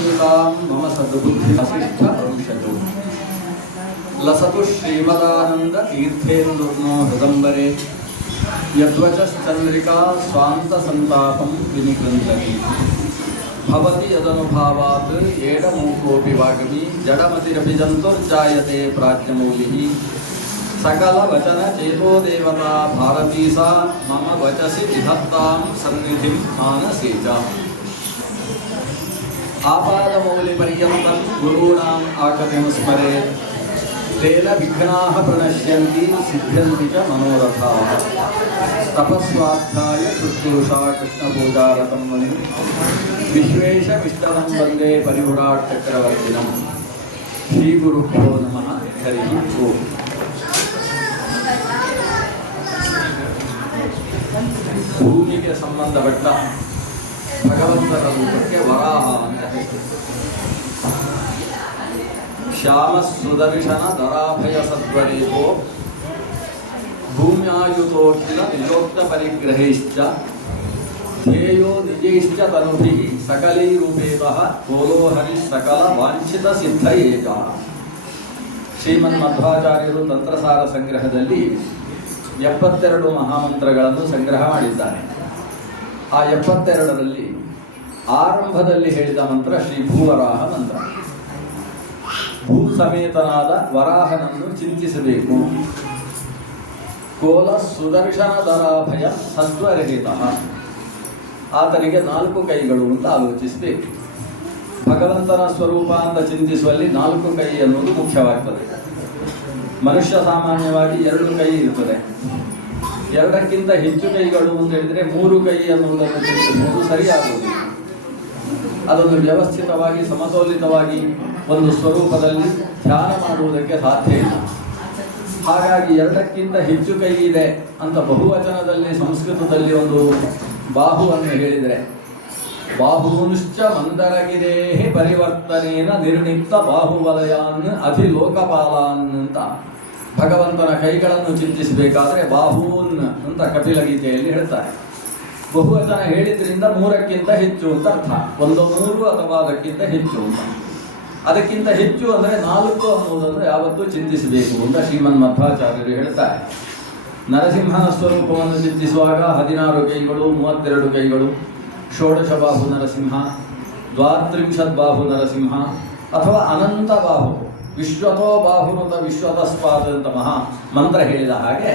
ಸಂಹಿತಾಂ ಮಮ ಸದ್ಬುದ್ಧಿಮಸಿಷ್ಠ ಭವಿಷ್ಯತು ಲಸತು ಶ್ರೀಮದಾನಂದ ತೀರ್ಥೇಂದುರ್ನೋ ಹೃದಂಬರೆ ಯದ್ವಚಶ್ಚಂದ್ರಿಕಾ ಸ್ವಾಂತ ಸಂತಾಪಂ ವಿನಿಗೃಂಥತಿ ಭವತಿ ಯದನುಭಾವಾತ್ ಏಡಮೂಕೋಪಿ ವಾಗ್ಮಿ ಜಡಮತಿರಪಿ ಜಂತುರ್ಜಾಯತೆ ಪ್ರಾಜ್ಞಮೌಲಿಃ ಸಕಲ ವಚನ ಚೇತೋ ದೇವತಾ ಭಾರತೀ ಸಾ ಮಮ ವಚಸಿ ವಿಧತ್ತಾಂ ಸನ್ನಿಧಿಂ ಮಾನಸೇ ಚ ಆಪಾದಮೌಲಿ ಪರ್ಯಂತಂ ಗುರುಣಾಂ ಆಕರ್ಯಂ ಸ್ಮರೇತ್ ತೇನ ವಿಘ್ನಾಃ ಪ್ರಣಶ್ಯಂತಿ ಸಿದ್ಧ್ಯಂತಿ ಚ ಮನೋರಥಾಃ ತಪಸ್ವಾಧ್ಯಾಯ ಶುಶ್ರೂಷಾ ಕೃಷ್ಣಪೂಜಾರತಂ ಮುನಿಂ ವಿಶ್ವೇಶಮಿಷ್ಟದಂ ವಂದೇ ಪರಿಹುರಾಟ್ ಚಕ್ರವರ್ತಿನಂ ಶ್ರೀಗುರುಭ್ಯೋ ನಮಃ ಹರಿ ಓಂ. ಭೂಮಿಗೆ ಸಂಬಂಧಪಟ್ಟ ಭಗವಂತನ ರೂಪಕ್ಕೆ ವರಾಹ ಅಂತ ಹೆಸರು. ಶ್ಯಾಮ ಸುದರ್ಶನ ದರಾಭಯ ಸದ್ವರೇತೋ ಭೂಮ್ಯಾಯುತೋಖಿಲ ನಿಜೋಕ್ತ ಪರಿಗ್ರಹೈಶ್ಚ ಧ್ಯೇಯೋ ನಿಜೈಶ್ಚ ತನುಭಿಃ ಸಕಲೈರೂಪೇತಃ ಗೋಲೋ ಹರಿ ಸಕಲ ವಾಂಛಿತ ಸಿದ್ಧಯೇಜ. ಶ್ರೀಮನ್ಮಧ್ವಾಚಾರ್ಯರು ತಂತ್ರಸಾರ ಸಂಗ್ರಹದಲ್ಲಿ 72 ಮಹಾಮಂತ್ರಗಳನ್ನು ಸಂಗ್ರಹ ಮಾಡಿದ್ದಾರೆ. ಆ 72ರಲ್ಲಿ ಆರಂಭದಲ್ಲಿ ಹೇಳಿದ ಮಂತ್ರ ಶ್ರೀ ಭೂವರಾಹ ಮಂತ್ರ. ಭೂ ಸಮೇತನಾದ ವರಾಹನನ್ನು ಚಿಂತಿಸಬೇಕು. ಕೋಲ ಸುದರ್ಶನ ದರಾಭಯ ಸತ್ವರಹಿತಃ, ಆತನಿಗೆ 4 ಕೈಗಳು ಅಂತ ಆಲೋಚಿಸಬೇಕು. ಭಗವಂತನ ಸ್ವರೂಪ ಅಂತ ಚಿಂತಿಸುವಲ್ಲಿ 4 ಕೈ ಅನ್ನೋದು ಮುಖ್ಯವಾಗ್ತದೆ. ಮನುಷ್ಯ ಸಾಮಾನ್ಯವಾಗಿ 2 ಕೈ ಇರ್ತದೆ. 2ಕ್ಕಿಂತ ಹೆಚ್ಚು ಕೈಗಳು ಅಂತ ಹೇಳಿದರೆ 3 ಕೈ ಅನ್ನುವುದನ್ನು ಚಿಂತಿಸುವುದು ಸರಿಯಾಗುವುದಿಲ್ಲ. ಅದನ್ನು ವ್ಯವಸ್ಥಿತವಾಗಿ ಸಮತೋಲಿತವಾಗಿ ಒಂದು ಸ್ವರೂಪದಲ್ಲಿ ಧ್ಯಾನ ಮಾಡುವುದಕ್ಕೆ ಸಾಧ್ಯ ಇಲ್ಲ. ಹಾಗಾಗಿ 2ಕ್ಕಿಂತ ಹೆಚ್ಚು ಕೈ ಇದೆ ಅಂತ ಬಹುವಚನದಲ್ಲಿ ಸಂಸ್ಕೃತದಲ್ಲಿ ಒಂದು ಬಾಹುವನ್ನು ಹೇಳಿದರೆ, ಬಾಹೂಂಶ್ಚ ಮಂದರಗಿರೇಹಿ ಪರಿವರ್ತನೇನ ನಿರ್ಣಿಕ್ತ ಬಾಹುವಲಯಾನ್ ಅಧಿಲೋಕಪಾಲಾನ್ ಅಂತ ಭಗವಂತನ ಕೈಗಳನ್ನು ಚಿಂತಿಸಬೇಕಾದ್ರೆ ಬಾಹೂನ್ ಅಂತ ಕಪಿಲಗೀತೆಯಲ್ಲಿ ಹೇಳ್ತಾರೆ. ಬಹುವಚನ ಹೇಳಿದ್ರಿಂದ 3ಕ್ಕಿಂತ ಹೆಚ್ಚು ಅಂತ ಅರ್ಥ. 1 3 ಅಥವಾ ಅದಕ್ಕಿಂತ ಹೆಚ್ಚು ಅಂತ. ಅದಕ್ಕಿಂತ ಹೆಚ್ಚು ಅಂದರೆ 4 ಅನ್ನುವುದನ್ನು ಯಾವತ್ತೂ ಚಿಂತಿಸಬೇಕು ಅಂತ ಶ್ರೀಮನ್ಮಧ್ವಾಚಾರ್ಯರು ಹೇಳ್ತಾರೆ. ನರಸಿಂಹನ ಸ್ವರೂಪವನ್ನು ಚಿಂತಿಸುವಾಗ 16 ಕೈಗಳು, 32 ಕೈಗಳು, ಷೋಡಶ ಬಾಹು ನರಸಿಂಹ, 32 ಬಾಹು ನರಸಿಂಹ ಅಥವಾ ಅನಂತ ಬಾಹು, ವಿಶ್ವತೋ ಬಾಹುನುತ ವಿಶ್ವತಸ್ಪಾದ ಅಂತ ಮಹಾ ಮಂತ್ರ ಹೇಳಿದ ಹಾಗೆ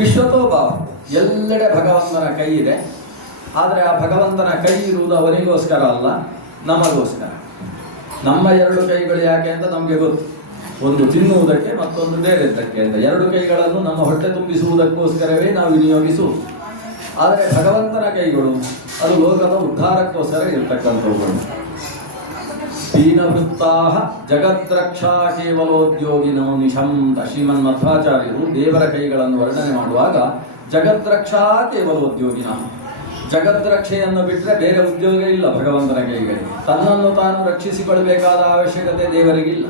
ವಿಶ್ವತೋ ಬಾಹು, ಎಲ್ಲೆಡೆ ಭಗವಂತನ ಕೈ ಇದೆ. ಆದರೆ ಆ ಭಗವಂತನ ಕೈ ಇರುವುದು ಅವನಿಗೋಸ್ಕರ ಅಲ್ಲ, ನಮಗೋಸ್ಕರ. ನಮ್ಮ 2 ಕೈಗಳು ಯಾಕೆ ಅಂತ ನಮಗೆ ಗೊತ್ತು. ಒಂದು ತಿನ್ನುವುದಕ್ಕೆ, ಮತ್ತೊಂದು ಬೇರೆದ್ದಕ್ಕೆ ಅಂತ. 2 ಕೈಗಳನ್ನು ನಮ್ಮ ಹೊಟ್ಟೆ ತುಂಬಿಸುವುದಕ್ಕೋಸ್ಕರವೇ ನಾವು ವಿನಿಯೋಗಿಸುವುದು. ಆದರೆ ಭಗವಂತನ ಕೈಗಳು ಅದು ಲೋಕದ ಉದ್ಧಾರಕ್ಕೋಸ್ಕರ ಇರ್ತಕ್ಕಂಥವುಗಳು. ದೀನವೃತ್ತಾಃ ಜಗದ್ರಕ್ಷಾ ಕೇವಲೋದ್ಯೋಗಿನೋ ನಿಶಂತ. ಶ್ರೀಮನ್ಮಧ್ವಾಚಾರ್ಯರು ದೇವರ ಕೈಗಳನ್ನು ವರ್ಣನೆ ಮಾಡುವಾಗ ಜಗದ್ರಕ್ಷಾ ಕೇವಲೋದ್ಯೋಗಿನ, ಜಗದ್ರಕ್ಷೆಯನ್ನು ಬಿಟ್ಟರೆ ಬೇರೆ ಉದ್ಯೋಗ ಇಲ್ಲ ಭಗವಂತನ ಕೈಗಳಿಗೆ. ತನ್ನನ್ನು ತಾನು ರಕ್ಷಿಸಿಕೊಳ್ಳಬೇಕಾದ ಅವಶ್ಯಕತೆ ದೇವರಿಗಿಲ್ಲ.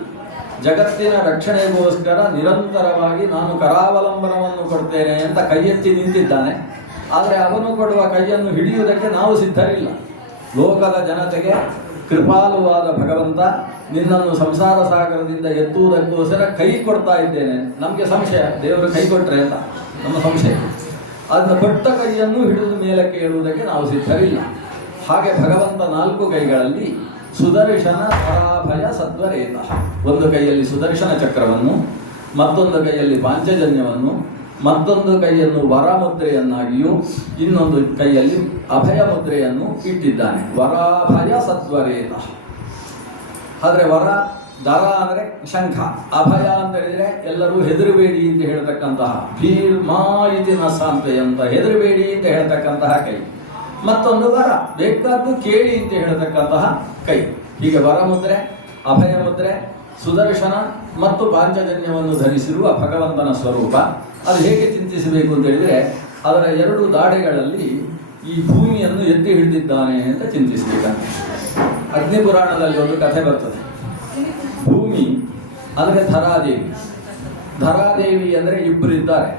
ಜಗತ್ತಿನ ರಕ್ಷಣೆಗೋಸ್ಕರ ನಿರಂತರವಾಗಿ ನಾನು ಕರಾವಲಂಬನವನ್ನು ಕೊಡ್ತೇನೆ ಅಂತ ಕೈ ಎತ್ತಿ ನಿಂತಿದ್ದಾನೆ. ಆದರೆ ಅವನು ಕೊಡುವ ಕೈಯನ್ನು ಹಿಡಿಯುವುದಕ್ಕೆ ನಾವು ಸಿದ್ಧರಿಲ್ಲ. ಲೋಕದ ಜನತೆಗೆ ಕೃಪಾಲುವಾದ ಭಗವಂತ ನಿನ್ನನ್ನು ಸಂಸಾರ ಸಾಗರದಿಂದ ಎತ್ತುವುದಕ್ಕೋಸ್ಕರ ಕೈ ಕೊಡ್ತಾ ಇದ್ದೇನೆ. ನಮಗೆ ಸಂಶಯ, ದೇವರು ಕೈ ಕೊಟ್ಟರೆ ಅಂತ ನಮ್ಮ ಸಂಶಯ. ಅದನ್ನು ಕೊಟ್ಟ ಕೈಯನ್ನು ಹಿಡಿದು ಮೇಲಕ್ಕೆ ಏಳುವುದಕ್ಕೆ ನಾವು ಸಿದ್ಧರಿಲ್ಲ. ಹಾಗೆ ಭಗವಂತ 4 ಕೈಗಳಲ್ಲಿ ಸುದರ್ಶನ ಪರಾಭಯ ಸದ್ವರೇತಃ. ಒಂದು ಕೈಯಲ್ಲಿ ಸುದರ್ಶನ ಚಕ್ರವನ್ನು, ಮತ್ತೊಂದು ಕೈಯಲ್ಲಿ ಪಾಂಚಜನ್ಯವನ್ನು, ಮತ್ತೊಂದು ಕೈಯನ್ನು ವರಮುದ್ರೆಯನ್ನಾಗಿಯೂ ಇನ್ನೊಂದು ಕೈಯಲ್ಲಿ ಅಭಯ ಮುದ್ರೆಯನ್ನು ಇಟ್ಟಿದ್ದಾನೆ. ವರಾಭಯ ಸದ್ವರೇತಃ. ಆದರೆ ವರ, ದರ ಅಂದರೆ ಶಂಖ, ಅಭಯ ಅಂತ ಹೇಳಿದರೆ ಎಲ್ಲರೂ ಹೆದರಬೇಡಿ ಅಂತ ಹೇಳ್ತಕ್ಕಂತಹ, ಭೀರ್ಮಾ ಇತಿ ನಸಾಂತೆ ಅಂತ ಹೆದರಬೇಡಿ ಅಂತ ಹೇಳ್ತಕ್ಕಂತಹ ಕೈ. ಮತ್ತೊಂದು ವರ, ಬೇಕಾದ್ದು ಕೇಳಿ ಅಂತ ಹೇಳ್ತಕ್ಕಂತಹ ಕೈ. ಹೀಗೆ ವರಮುದ್ರೆ, ಅಭಯ ಮುದ್ರೆ, ಸುದರ್ಶನ ಮತ್ತು ಪಾಂಚಜನ್ಯವನ್ನು ಧರಿಸಿರುವ ಭಗವಂತನ ಸ್ವರೂಪ. ಅದು ಹೇಗೆ ಚಿಂತಿಸಬೇಕು ಅಂತ ಹೇಳಿದರೆ, ಅದರ 2 ದಾಡೆಗಳಲ್ಲಿ ಈ ಭೂಮಿಯನ್ನು ಎತ್ತಿ ಹಿಡಿದಿದ್ದಾನೆ ಅಂತ ಚಿಂತಿಸಬೇಕಂತೆ. ಅಗ್ನಿಪುರಾಣದಲ್ಲಿ ಒಂದು ಕಥೆ ಬರ್ತದೆ. ಭೂಮಿ ಅಂದರೆ ಧರಾದೇವಿ. ಧರಾದೇವಿ ಅಂದರೆ 2 ಇದ್ದಾರೆ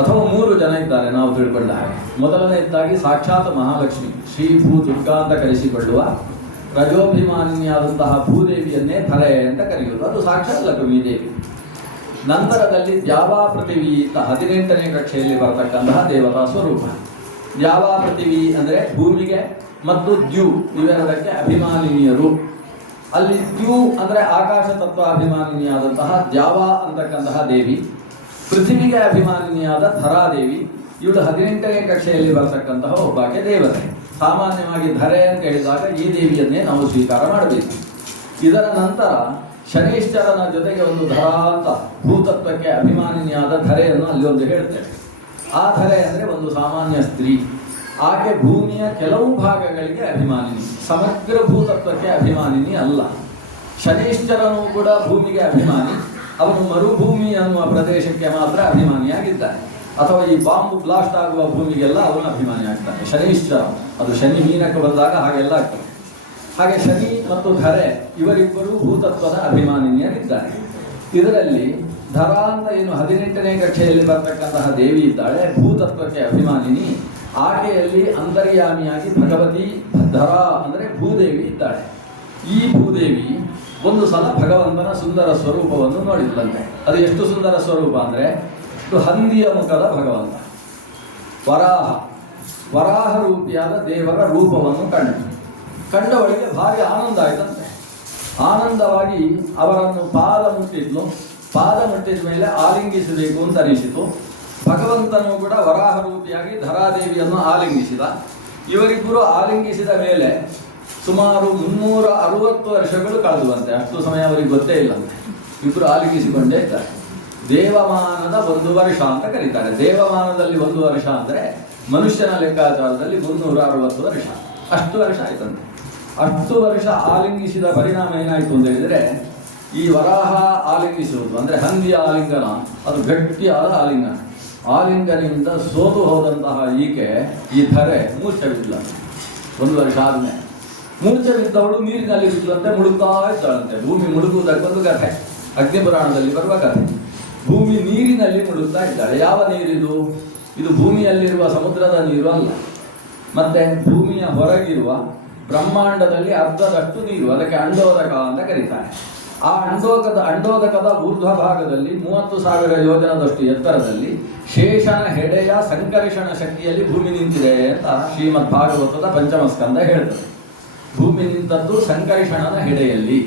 ಅಥವಾ 3 ಜನ ಇದ್ದಾರೆ ನಾವು ತಿಳ್ಕೊಂಡ ಹಾಗೆ. ಮೊದಲನೆಯದಾಗಿ ಸಾಕ್ಷಾತ್ ಮಹಾಲಕ್ಷ್ಮಿ, ಶ್ರೀ ಭೂ ದುರ್ಗಾ ಅಂತ ಕರೆಸಿಕೊಳ್ಳುವ ರಜೋಭಿಮಾನಿಯಾದಂತಹ ಭೂದೇವಿಯನ್ನೇ ಧರೆ ಅಂತ ಕರೆಯುವುದು. ಅದು ಸಾಕ್ಷಾತ್ ಲಕ್ಷ್ಮೀ ದೇವಿ. ನಂತರದಲ್ಲಿ ದ್ಯಾವಾ ಪೃಥಿವಿ ಅಂತ 18ನೇ ಕಕ್ಷೆಯಲ್ಲಿ ಬರತಕ್ಕಂತಹ ದೇವತಾ ಸ್ವರೂಪ. ದ್ಯಾವಾ ಪೃಥಿವಿ ಅಂದರೆ ಭೂಮಿಗೆ ಮತ್ತು ದ್ಯು ಇವೆರಡಕ್ಕೆ ಅಭಿಮಾನಿನಿಯರು. ಅಲ್ಲಿ ದ್ಯು ಅಂದರೆ ಆಕಾಶ ತತ್ವ ಅಭಿಮಾನಿನಿಯಾದಂತಹ ದ್ಯಾವಾ ಅಂತಕ್ಕಂತಹ ದೇವಿ, ಪೃಥಿವಿಗೆ ಅಭಿಮಾನಿನಿಯಾದ ಧರಾದೇವಿ. ಇವಳು 18ನೇ ಕಕ್ಷೆಯಲ್ಲಿ ಬರತಕ್ಕಂತಹ ಒಬ್ಬಾಕೆ ದೇವತೆ. ಸಾಮಾನ್ಯವಾಗಿ ಧರೆ ಅಂತ ಹೇಳಿದಾಗ ಈ ದೇವಿಯನ್ನೇ ನಾವು ಸ್ವೀಕಾರ ಮಾಡಬೇಕು. ಇದರ ನಂತರ ಶನೈಶ್ಚರನ ಜೊತೆಗೆ ಒಂದು ಧರಾ ಅಂತ ಭೂತತ್ವಕ್ಕೆ ಅಭಿಮಾನಿನಿಯಾದ ಧರೆಯನ್ನು ಅಲ್ಲಿ ಒಂದು ಹೇಳ್ತೇವೆ. ಆ ಧರೆ ಅಂದರೆ ಒಂದು ಸಾಮಾನ್ಯ ಸ್ತ್ರೀ. ಆಕೆ ಭೂಮಿಯ ಕೆಲವು ಭಾಗಗಳಿಗೆ ಅಭಿಮಾನಿನಿ, ಸಮಗ್ರ ಭೂತತ್ವಕ್ಕೆ ಅಭಿಮಾನಿನಿ ಅಲ್ಲ. ಶನೈಶ್ಚರನು ಕೂಡ ಭೂಮಿಗೆ ಅಭಿಮಾನಿ. ಅವನು ಮರುಭೂಮಿ ಅನ್ನುವ ಪ್ರದೇಶಕ್ಕೆ ಮಾತ್ರ ಅಭಿಮಾನಿಯಾಗಿದ್ದಾನೆ. ಅಥವಾ ಈ ಬಾಂಬ್ ಬ್ಲಾಸ್ಟ್ ಆಗುವ ಭೂಮಿಗೆಲ್ಲ ಅವನು ಅಭಿಮಾನಿ ಆಗ್ತಾನೆ. ಶನೈಶ್ಚರ ಅದು ಶನಿ ಮೀನಕ್ಕೆ ಬಂದಾಗ ಹಾಗೆಲ್ಲ ಆಗ್ತದೆ. ಹಾಗೆ ಶನಿ ಮತ್ತು ಧರೆ ಇವರಿಬ್ಬರು ಭೂತತ್ವದ ಅಭಿಮಾನಿನಿಯರಿದ್ದಾರೆ. ಇದರಲ್ಲಿ ಧರ ಅಂತ ಏನು 18ನೇ ಕಕ್ಷೆಯಲ್ಲಿ ಬರ್ತಕ್ಕಂತಹ ದೇವಿ ಇದ್ದಾಳೆ, ಭೂತತ್ವಕ್ಕೆ ಅಭಿಮಾನಿನಿ. ಆಕೆಯಲ್ಲಿ ಅಂತರ್ಯಾಮಿಯಾಗಿ ಭಗವತಿ ಧರ ಅಂದರೆ ಭೂದೇವಿ ಇದ್ದಾಳೆ. ಈ ಭೂದೇವಿ ಒಂದು ಸಲ ಭಗವಂತನ ಸುಂದರ ಸ್ವರೂಪವನ್ನು ನೋಡಿದ್ದಂತೆ. ಅದು ಎಷ್ಟು ಸುಂದರ ಸ್ವರೂಪ ಅಂದರೆ ಹಂದಿಯ ಮುಖದ ಭಗವಂತ, ವರಾಹ ರೂಪಿಯಾದ ದೇವರ ರೂಪವನ್ನು ಕಂಡವಳಿಗೆ ಭಾರಿ ಆನಂದ ಆಯ್ತಂತೆ. ಆನಂದವಾಗಿ ಅವರನ್ನು ಪಾದ ಮುಟ್ಟಿದ ಮೇಲೆ ಆಲಿಂಗಿಸಬೇಕು ಅಂತ ಅನಿಸಿತು. ಭಗವಂತನು ಕೂಡ ವರಾಹ ರೂಪಿಯಾಗಿ ಧರಾದೇವಿಯನ್ನು ಆಲಿಂಗಿಸಿದ. ಇವರಿಬ್ಬರು ಆಲಿಂಗಿಸಿದ ಮೇಲೆ ಸುಮಾರು 360 ವರ್ಷಗಳು ಕಳೆದುವಂತೆ. ಅಷ್ಟು ಸಮಯ ಅವರಿಗೆ ಗೊತ್ತೇ ಇಲ್ಲಂತೆ. ಇಬ್ಬರು ಆಲಿಂಗಿಸಿಕೊಂಡೇ ಇದ್ದಾರೆ. ದೇವಮಾನದ 1 ವರ್ಷ ಅಂತ ಕರೀತಾರೆ. ದೇವಮಾನದಲ್ಲಿ 1 ವರ್ಷ ಅಂದರೆ ಮನುಷ್ಯನ ಲೆಕ್ಕಾಚಾರದಲ್ಲಿ 360 ವರ್ಷ. ಅಷ್ಟು ವರ್ಷ ಆಯ್ತಂತೆ. ಅಷ್ಟು ವರ್ಷ ಆಲಿಂಗಿಸಿದ ಪರಿಣಾಮ ಏನಾಯಿತು ಅಂತ ಹೇಳಿದರೆ, ಈ ವರಾಹ ಆಲಿಂಗಿಸುವುದು ಅಂದರೆ ಹಂದಿಯ ಆಲಿಂಗನ ಅದು ಗಟ್ಟಿಯಾದ ಆಲಿಂಗನಿಂದ ಸೋತು ಹೋದಂತಹ ಈಕೆ ಈ ಧರೆ ಮೂರ್ಛೆ ಬಿದ್ದ. 1 ವರ್ಷ ಆದಮೇಲೆ ಮೂರ್ಛೆ ಬಿದ್ದವಳು ನೀರಿನಲ್ಲಿ ಬಿದ್ದಂತೆ ಮುಳುಗ್ತಾ ಇದ್ದಾಳಂತೆ. ಭೂಮಿ ಮುಳುಗುವುದಕ್ಕೊಂದು ಕಥೆ, ಅಗ್ನಿಪುರಾಣದಲ್ಲಿ ಬರುವ ಕಥೆ. ಭೂಮಿ ನೀರಿನಲ್ಲಿ ಮುಳುಗ್ತಾ ಇದ್ದಾಳೆ. ಯಾವ ನೀರಿದು? ಇದು ಭೂಮಿಯಲ್ಲಿರುವ ಸಮುದ್ರದ ನೀರು ಅಲ್ಲ, ಮತ್ತೆ ಭೂಮಿಯ ಹೊರಗಿರುವ ಬ್ರಹ್ಮಾಂಡದಲ್ಲಿ ಅರ್ಧದಷ್ಟು ನೀರು. ಅದಕ್ಕೆ ಅಂಡೋದಕ ಅಂತ ಕರೀತಾರೆ. ಆ ಅಂಡೋದಕದ ಊರ್ಧ್ವ ಭಾಗದಲ್ಲಿ 30,000 ಯೋಜನದಷ್ಟು ಎತ್ತರದಲ್ಲಿ ಶೇಷನ ಹೆಡೆಯ ಸಂಕರ್ಷಣ ಶಕ್ತಿಯಲ್ಲಿ ಭೂಮಿ ನಿಂತಿದೆ ಅಂತ ಶ್ರೀಮದ್ ಭಾಗವತದ ಪಂಚಮ ಸ್ಕಂದ ಹೇಳ್ತದೆ. ಭೂಮಿ ನಿಂತದ್ದು ಸಂಕರ್ಷಣನ ಹೆಡೆಯಲ್ಲಿ.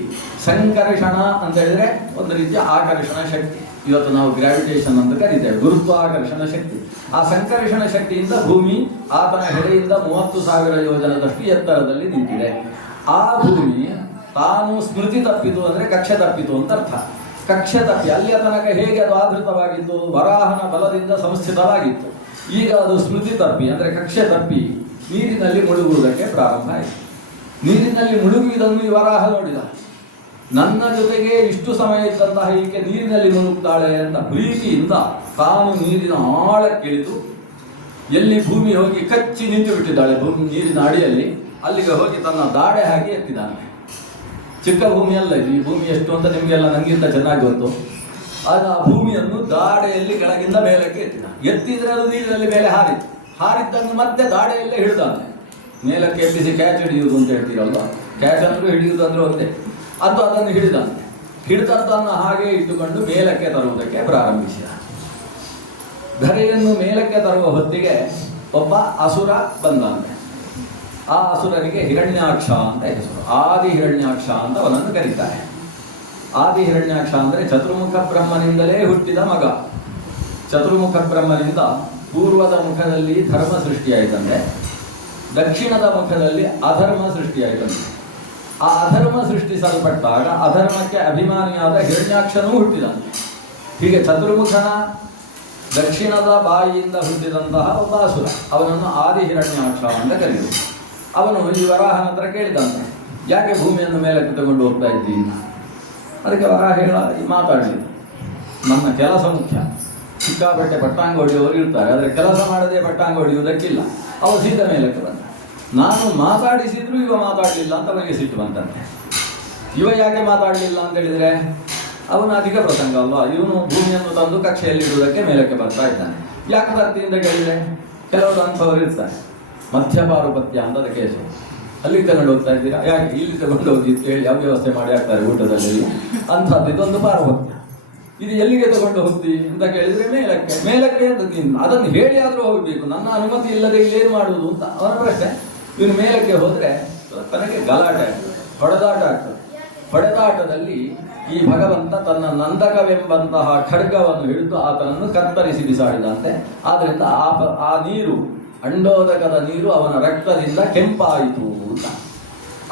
ಸಂಕರ್ಷಣ ಅಂತ ಹೇಳಿದ್ರೆ ಒಂದು ರೀತಿಯ ಆಕರ್ಷಣ ಶಕ್ತಿ. ಇವತ್ತು ನಾವು ಗ್ರಾವಿಟೇಷನ್ ಅಂತ ಕರೀತೇವೆ, ಗುರುತ್ವಾಕರ್ಷಣ ಶಕ್ತಿ. ಆ ಸಂಕರ್ಷಣ ಶಕ್ತಿಯಿಂದ ಭೂಮಿ ಆತನ ಹೆಡೆಯಿಂದ 30,000 ಯೋಜನದಷ್ಟು ಎತ್ತರದಲ್ಲಿ ನಿಂತಿದೆ. ಆ ಭೂಮಿ ತಾನು ಸ್ಮೃತಿ ತಪ್ಪಿತು ಅಂದರೆ ಕಕ್ಷೆ ತಪ್ಪಿತು ಅಂತ ಅರ್ಥ. ಕಕ್ಷೆ ತಪ್ಪಿ ಅಲ್ಲಿಯ ತನಕ ಹೇಗೆ ಅದು ಆಧೃತವಾಗಿತ್ತು? ವರಾಹನ ಬಲದಿಂದ ಸಂಸ್ಥಿತವಾಗಿತ್ತು. ಈಗ ಅದು ಸ್ಮೃತಿ ತಪ್ಪಿ ಅಂದರೆ ಕಕ್ಷೆ ತಪ್ಪಿ ನೀರಿನಲ್ಲಿ ಮುಳುಗುವುದಕ್ಕೆ ಪ್ರಾರಂಭ ಆಯಿತು. ನೀರಿನಲ್ಲಿ ಮುಳುಗುವುದನ್ನು ಈ ವರಾಹ ನೋಡಿದ. ನನ್ನ ಜೊತೆಗೆ ಇಷ್ಟು ಸಮಯ ಇದ್ದಂತಹ ಈಕೆ ನೀರಿನಲ್ಲಿ ಮುಳುಗ್ತಾಳೆ ಅಂತ ಪ್ರೀತಿಯಿಂದ ತಾನು ನೀರಿನ ಆಳಕ್ಕಿಳಿದು ಎಲ್ಲಿ ಭೂಮಿ ಹೋಗಿ ಕಚ್ಚಿ ನಿಂತು ಬಿಟ್ಟಿದ್ದಾಳೆ ಭೂಮಿ ನೀರಿನ ಅಡಿಯಲ್ಲಿ, ಅಲ್ಲಿಗೆ ಹೋಗಿ ತನ್ನ ದಾಡೆ ಹಾಕಿ ಎತ್ತಿದ್ದಾನೆ. ಚಿಕ್ಕ ಭೂಮಿ ಅಲ್ಲ ಇದು, ಈ ಭೂಮಿ ಎಷ್ಟು ಅಂತ ನಿಮಗೆಲ್ಲ ನನಗಿಂತ ಚೆನ್ನಾಗಿ ಗೊತ್ತು. ಆಗ ಆ ಭೂಮಿಯನ್ನು ದಾಡೆಯಲ್ಲಿ ಕೆಳಗಿಂದ ಮೇಲಕ್ಕೆ ಎತ್ತಿದ್ರೆ ಅದು ನೀರಿನಲ್ಲಿ ಮೇಲೆ ಹಾರಿದ್ದನ್ನು ಮತ್ತೆ ದಾಡೆಯಲ್ಲೇ ಹಿಡಿದಾನೆ. ಮೇಲಕ್ಕೆ ಎಬ್ಬಿಸಿ ಕ್ಯಾಚ್ ಹಿಡಿಯುವುದು ಅಂತ ಹೇಳ್ತೀರಲ್ವ, ಕ್ಯಾಚ್ ಅಂದ್ರೂ ಹಿಡಿಯುವುದು ಅಂದ್ರೆ ಒಂದೇ. ಅದನ್ನು ಹಿಡಿದದ್ದನ್ನು ಹಾಗೆ ಇಟ್ಟುಕೊಂಡು ಮೇಲಕ್ಕೆ ತರುವುದಕ್ಕೆ ಪ್ರಾರಂಭಿಸಿದ. ಧರೆಯನ್ನು ಮೇಲಕ್ಕೆ ತರುವ ಹೊತ್ತಿಗೆ ಒಬ್ಬ ಅಸುರ ಬಂದಂತೆ. ಆ ಅಸುರನಿಗೆ ಹಿರಣ್ಯಾಕ್ಷ ಅಂತ ಹೆಸರು. ಆದಿ ಹಿರಣ್ಯಾಕ್ಷ ಅಂತ ಅವನನ್ನು ಕರೀತಾರೆ. ಆದಿ ಹಿರಣ್ಯಾಕ್ಷ ಅಂದರೆ ಚತುರ್ಮುಖ ಬ್ರಹ್ಮನಿಂದಲೇ ಹುಟ್ಟಿದ ಮಗ. ಚತುರ್ಮುಖ ಬ್ರಹ್ಮನಿಂದ ಪೂರ್ವದ ಮುಖದಲ್ಲಿ ಧರ್ಮ ಸೃಷ್ಟಿಯಾಯಿತಂತೆ, ದಕ್ಷಿಣದ ಮುಖದಲ್ಲಿ ಅಧರ್ಮ ಸೃಷ್ಟಿಯಾಯಿತಂತೆ. ಆ ಅಧರ್ಮ ಸೃಷ್ಟಿಸಲ್ಪಟ್ಟಾಗ ಅಧರ್ಮಕ್ಕೆ ಅಭಿಮಾನಿಯಾದ ಹಿರಣ್ಯಾಕ್ಷನೂ ಹುಟ್ಟಿದಂತೆ. ಹೀಗೆ ಚತುರ್ಮುಖನ ದಕ್ಷಿಣದ ಬಾಯಿಯಿಂದ ಹುಟ್ಟಿದಂತಹ ಒಬ್ಬ ಅಸುರ, ಅವನನ್ನು ಆದಿ ಹಿರಣ್ಯಾಕ್ಷ ಅಂತ ಕರೆಯುವುದು. ಅವನು ಈ ವರಾಹನ ಹತ್ರ ಕೇಳಿದಂತೆ, ಯಾಕೆ ಭೂಮಿಯನ್ನು ಮೇಲಕ್ಕೆ ತಗೊಂಡು ಹೋಗ್ತಾ ಇದ್ದೀನಿ? ಅದಕ್ಕೆ ವರಾಹ ಮಾತಾಡಲಿಲ್ಲ, ನನ್ನ ಕೆಲಸ ಮುಖ್ಯ. ಸಿಕ್ಕಾಪಟ್ಟೆ ಪಟ್ಟಾಂಗ ಹೊಡೆಯುವವರು ಇರ್ತಾರೆ, ಆದರೆ ಕೆಲಸ ಮಾಡದೆ ಪಟ್ಟಾಂಗ ಹೊಡೆಯುವುದಕ್ಕಿಲ್ಲ. ಅವ ಸೀದ ಮೇಲಕ್ಕೆ ಬಂದ. ನಾನು ಮಾತಾಡಿಸಿದ್ರು ಇವ ಮಾತಾಡಲಿಲ್ಲ ಅಂತ ಅವನಿಗೆ ಸಿಟ್ಟು ಬಂತಂತೆ. ಇವ ಯಾಕೆ ಮಾತಾಡಲಿಲ್ಲ ಅಂತ ಹೇಳಿದರೆ ಅವನು ಅಧಿಕ ಪ್ರಸಂಗ ಅಲ್ವಾ, ಇವನು ಭೂಮಿಯನ್ನು ತಂದು ಕಕ್ಷೆಯಲ್ಲಿ ಇಡುವುದಕ್ಕೆ ಮೇಲಕ್ಕೆ ಬರ್ತಾ ಇದ್ದಾನೆ. ಯಾಕೆ ಬರ್ತೀನಿ ಅಂತ ಕೇಳಿದರೆ ಕೆಲವರು ಅಂಥವ್ರು ಇರ್ತಾರೆ, ಮಧ್ಯಪಾರುಪತ್ಯ ಅಂತ ಅದಕ್ಕೆ ಹೆಸರು. ಅಲ್ಲಿಗೆ ತಗೊಂಡು ಹೋಗ್ತಾ ಇದ್ದೀರಾ, ಯಾಕೆ ಇಲ್ಲಿ ತಗೊಂಡು ಹೋಗಿ ಹೇಳಿ ಯಾವ ವ್ಯವಸ್ಥೆ ಮಾಡಿ ಹಾಕ್ತಾರೆ ಊಟದಲ್ಲಿ ಅಂಥದ್ದು. ಇದೊಂದು ಪಾರವತ್ಯ. ಇದು ಎಲ್ಲಿಗೆ ತಗೊಂಡು ಹೋಗ್ತಿ ಅಂತ ಕೇಳಿದ್ರೆ ಮೇಲಕ್ಕೆ. ಮೇಲಕ್ಕೆ ಅಂತ ಅದನ್ನು ಹೇಳಿ ಆದರೂ ಹೋಗಬೇಕು, ನನ್ನ ಅನುಮತಿ ಇಲ್ಲದೆ ಇಲ್ಲೇನು ಮಾಡುವುದು ಅಂತ ಅವನ ಪ್ರಶ್ನೆ. ಇವನು ಮೇಲಕ್ಕೆ ಹೋದರೆ ತನಗೆ ಗಲಾಟೆ ಆಗ್ತದೆ, ಹೊಡೆದಾಟ ಆಗ್ತದೆ. ಹೊಡೆದಾಟದಲ್ಲಿ ಈ ಭಗವಂತ ತನ್ನ ನಂದಕವೆಂಬಂತಹ ಖಡ್ಗವನ್ನು ಹಿಡಿದು ಆತನನ್ನು ಕತ್ತರಿಸಿ ಬಿಸಾಡಿದಂತೆ. ಆದ್ದರಿಂದ ಆ ನೀರು, ಅಂಡೋದಕದ ನೀರು ಅವನ ರಕ್ತದಿಂದ ಕೆಂಪಾಯಿತು ಅಂತ.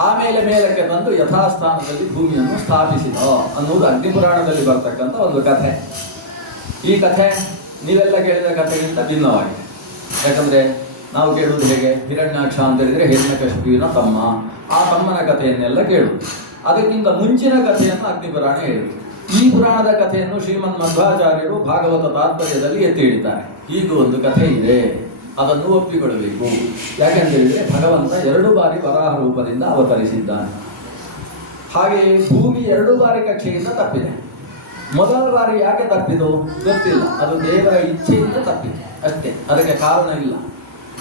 ಆಮೇಲೆ ಮೇಲಕ್ಕೆ ತಂದು ಯಥಾಸ್ಥಾನದಲ್ಲಿ ಭೂಮಿಯನ್ನು ಸ್ಥಾಪಿಸಿದ ಅನ್ನುವುದು ಅಗ್ನಿಪುರಾಣದಲ್ಲಿ ಬರ್ತಕ್ಕಂಥ ಒಂದು ಕಥೆ. ಈ ಕಥೆ ನೀವೆಲ್ಲ ಕೇಳಿದ ಕಥೆಗಿಂತ ಭಿನ್ನವಾಗಿದೆ. ಯಾಕಂದರೆ ನಾವು ಕೇಳುವುದು ಹೇಗೆ, ಹಿರಣ್ಯಾಕ್ಷ ಅಂತ ಹೇಳಿದರೆ ಹಿರಣ್ಯಕಶಿಪುವಿನ ತಮ್ಮ, ಆ ತಮ್ಮನ ಕಥೆಯನ್ನೆಲ್ಲ ಕೇಳುವುದು. ಅದಕ್ಕಿಂತ ಮುಂಚಿನ ಕಥೆಯನ್ನು ಅಗ್ನಿಪುರಾಣ ಹೇಳಿತು. ಈ ಪುರಾಣದ ಕಥೆಯನ್ನು ಶ್ರೀಮನ್ ಮಧ್ವಾಚಾರ್ಯರು ಭಾಗವತ ತಾತ್ಪರ್ಯದಲ್ಲಿ ಎತ್ತಿ ಹಿಡಿತಾರೆ. ಈಗ ಒಂದು ಕಥೆ ಇದೆ, ಅದನ್ನು ಒಪ್ಪಿಕೊಳ್ಳಬೇಕು. ಯಾಕೆಂತೇಳಿದರೆ ಭಗವಂತ 2 ಬಾರಿ ವರಾಹ ರೂಪದಿಂದ ಅವತರಿಸಿದ್ದಾನೆ. ಹಾಗೆಯೇ ಭೂಮಿ 2 ಬಾರಿ ಕಕ್ಷೆಯಿಂದ ತಪ್ಪಿದೆ. ಮೊದಲ ಬಾರಿ ಯಾಕೆ ತಪ್ಪಿದು ಗೊತ್ತಿಲ್ಲ, ಅದು ದೇವರ ಇಚ್ಛೆಯಿಂದ ತಪ್ಪಿದೆ ಅಷ್ಟೇ, ಅದಕ್ಕೆ ಕಾರಣ ಇಲ್ಲ.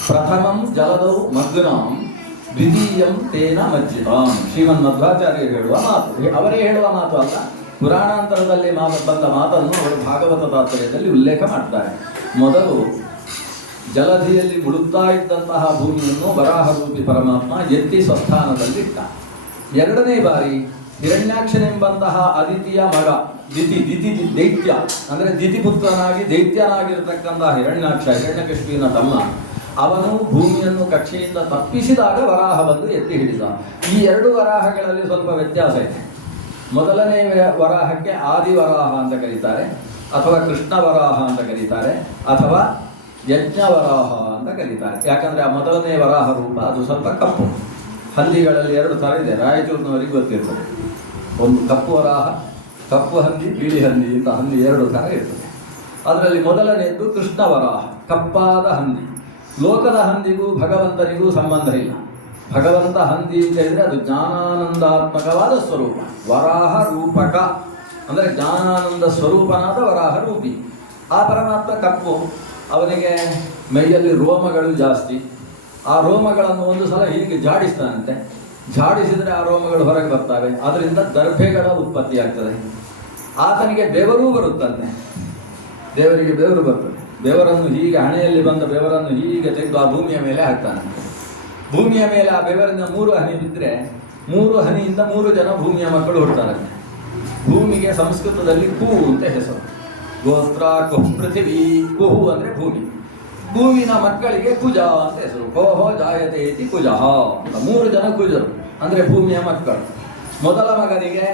ಪ್ರಥಮಂ ಜಲದೌ ಮಗ್ನಾಂ ದ್ವಿತೀಯಂ ತೇನ ಮಜ್ಜಿತಾಂ. ಶ್ರೀಮನ್ ಮಧ್ವಾಚಾರ್ಯರು ಹೇಳುವ ಮಾತು, ಅವರೇ ಹೇಳುವ ಮಾತು ಅಲ್ಲ, ಪುರಾಣಾಂತರದಲ್ಲಿ ಬಂದ ಮಾತನ್ನು ಅವರು ಭಾಗವತ ತಾತ್ಪರ್ಯದಲ್ಲಿ ಉಲ್ಲೇಖ ಮಾಡ್ತಾರೆ. ಮೊದಲು ಜಲಧಿಯಲ್ಲಿ ಮುಳುಗ್ತಾ ಇದ್ದಂತಹ ಭೂಮಿಯನ್ನು ವರಾಹರೂಪಿ ಪರಮಾತ್ಮ ಎತ್ತಿ ಸ್ವಸ್ಥಾನದಲ್ಲಿ ಇಟ್ಟ. 2ನೇ ಬಾರಿ ಹಿರಣ್ಯಾಕ್ಷನೆಂಬಂತಹ ಅದಿತಿಯ ಮಗ ದಿತಿ ದೈತ್ಯ, ಅಂದರೆ ದಿತಿಪುತ್ರನಾಗಿ ದೈತ್ಯನಾಗಿರತಕ್ಕಂತಹ ಹಿರಣ್ಯಾಕ್ಷ, ಹಿರಣ್ಯಕಶಿಪುವಿನ ತಮ್ಮ, ಅವನು ಭೂಮಿಯನ್ನು ಕಕ್ಷೆಯಿಂದ ತಪ್ಪಿಸಿದಾಗ ವರಾಹ ಬಂದು ಎತ್ತಿ ಹಿಡಿದ. ಈ 2 ವರಾಹಗಳಲ್ಲಿ ಸ್ವಲ್ಪ ವ್ಯತ್ಯಾಸ ಇದೆ. ಮೊದಲನೇ ವರಾಹಕ್ಕೆ ಆದಿವರಾಹ ಅಂತ ಕರೀತಾರೆ, ಅಥವಾ ಕೃಷ್ಣ ವರಾಹ ಅಂತ ಕರೀತಾರೆ, ಅಥವಾ ಯಜ್ಞವರಾಹ ಅಂತ ಕರೀತಾರೆ. ಯಾಕಂದರೆ ಆ ಮೊದಲನೇ ವರಾಹ ರೂಪ ಅದು ಸ್ವಲ್ಪ ಕಪ್ಪು. ಹಂದಿಗಳಲ್ಲಿ 2 ಥರ ಇದೆ, ರಾಯಚೂರಿನವರಿಗೆ ಗೊತ್ತಿರ್ತದೆ. ಒಂದು ಕಪ್ಪು ವರಾಹ, ಕಪ್ಪು ಹಂದಿ, ಬಿಳಿ ಹಂದಿ ಅಂತ ಹಂದಿ 2 ಥರ ಇರ್ತದೆ. ಅದರಲ್ಲಿ ಮೊದಲನೆಯದ್ದು ಕೃಷ್ಣ ವರಾಹ, ಕಪ್ಪಾದ ಹಂದಿ. ಲೋಕದ ಹಂದಿಗೂ ಭಗವಂತನಿಗೂ ಸಂಬಂಧ ಇಲ್ಲ. ಭಗವಂತ ಹಂದಿ ಅಂತ ಹೇಳಿದರೆ ಅದು ಜ್ಞಾನಾನಂದಾತ್ಮಕವಾದ ಸ್ವರೂಪ. ವರಾಹ ರೂಪಕ ಅಂದರೆ ಜ್ಞಾನಾನಂದ ಸ್ವರೂಪನಾದ ವರಾಹ ರೂಪಿ. ಆ ಪರಮಾತ್ಮ ಕಪ್ಪು, ಅವನಿಗೆ ಮೈಯಲ್ಲಿ ರೋಮಗಳು ಜಾಸ್ತಿ. ಆ ರೋಮಗಳನ್ನು ಒಂದು ಸಲ ಹೀಗೆ ಜಾಡಿಸ್ತಾನಂತೆ, ಜಾಡಿಸಿದರೆ ಆ ರೋಮಗಳು ಹೊರಗೆ ಬರ್ತವೆ, ಅದರಿಂದ ದರ್ಭೆಗಳ ಉತ್ಪತ್ತಿ ಆಗ್ತದೆ. ಆತನಿಗೆ ಬೆವರೂ ಬರುತ್ತಂತೆ, ದೇವರಿಗೆ ಬೆವರು ಬರ್ತದೆ. ಬೆವರನ್ನು ಹೀಗೆ ಹಣೆಯಲ್ಲಿ ಬಂದ ಬೆವರನ್ನು ಹೀಗೆ ತೆಗೆದು ಆ ಭೂಮಿಯ ಮೇಲೆ ಹಾಕ್ತಾನೆ. ಭೂಮಿಯ ಮೇಲೆ ಆ ಬೆವರಿನ 3 ಹನಿ ಬಿದ್ದರೆ 3 ಹನಿಯಿಂದ 3 ಜನ ಭೂಮಿಯ ಮಕ್ಕಳು ಹುಡ್ತಾರಂತೆ. ಭೂಮಿಗೆ ಸಂಸ್ಕೃತದಲ್ಲಿ ಕು ಅಂತ ಹೆಸರು. ಗೋತ್ರ ಕುಹ್ ಪೃಥಿವಿ, ಕುಹು ಅಂದರೆ ಭೂಮಿ. ಭೂಮಿನ ಮಕ್ಕಳಿಗೆ ಕುಜ ಅಂತ ಹೆಸರು. ಕೋಹೋ ಜಾಯತೆ ಇತಿ ಕುಜಃ ಅಂತ 3 ಜನ ಕುಜರು ಅಂದರೆ ಭೂಮಿಯ ಮಕ್ಕಳು. ಮೊದಲ ಮಗನಿಗೆ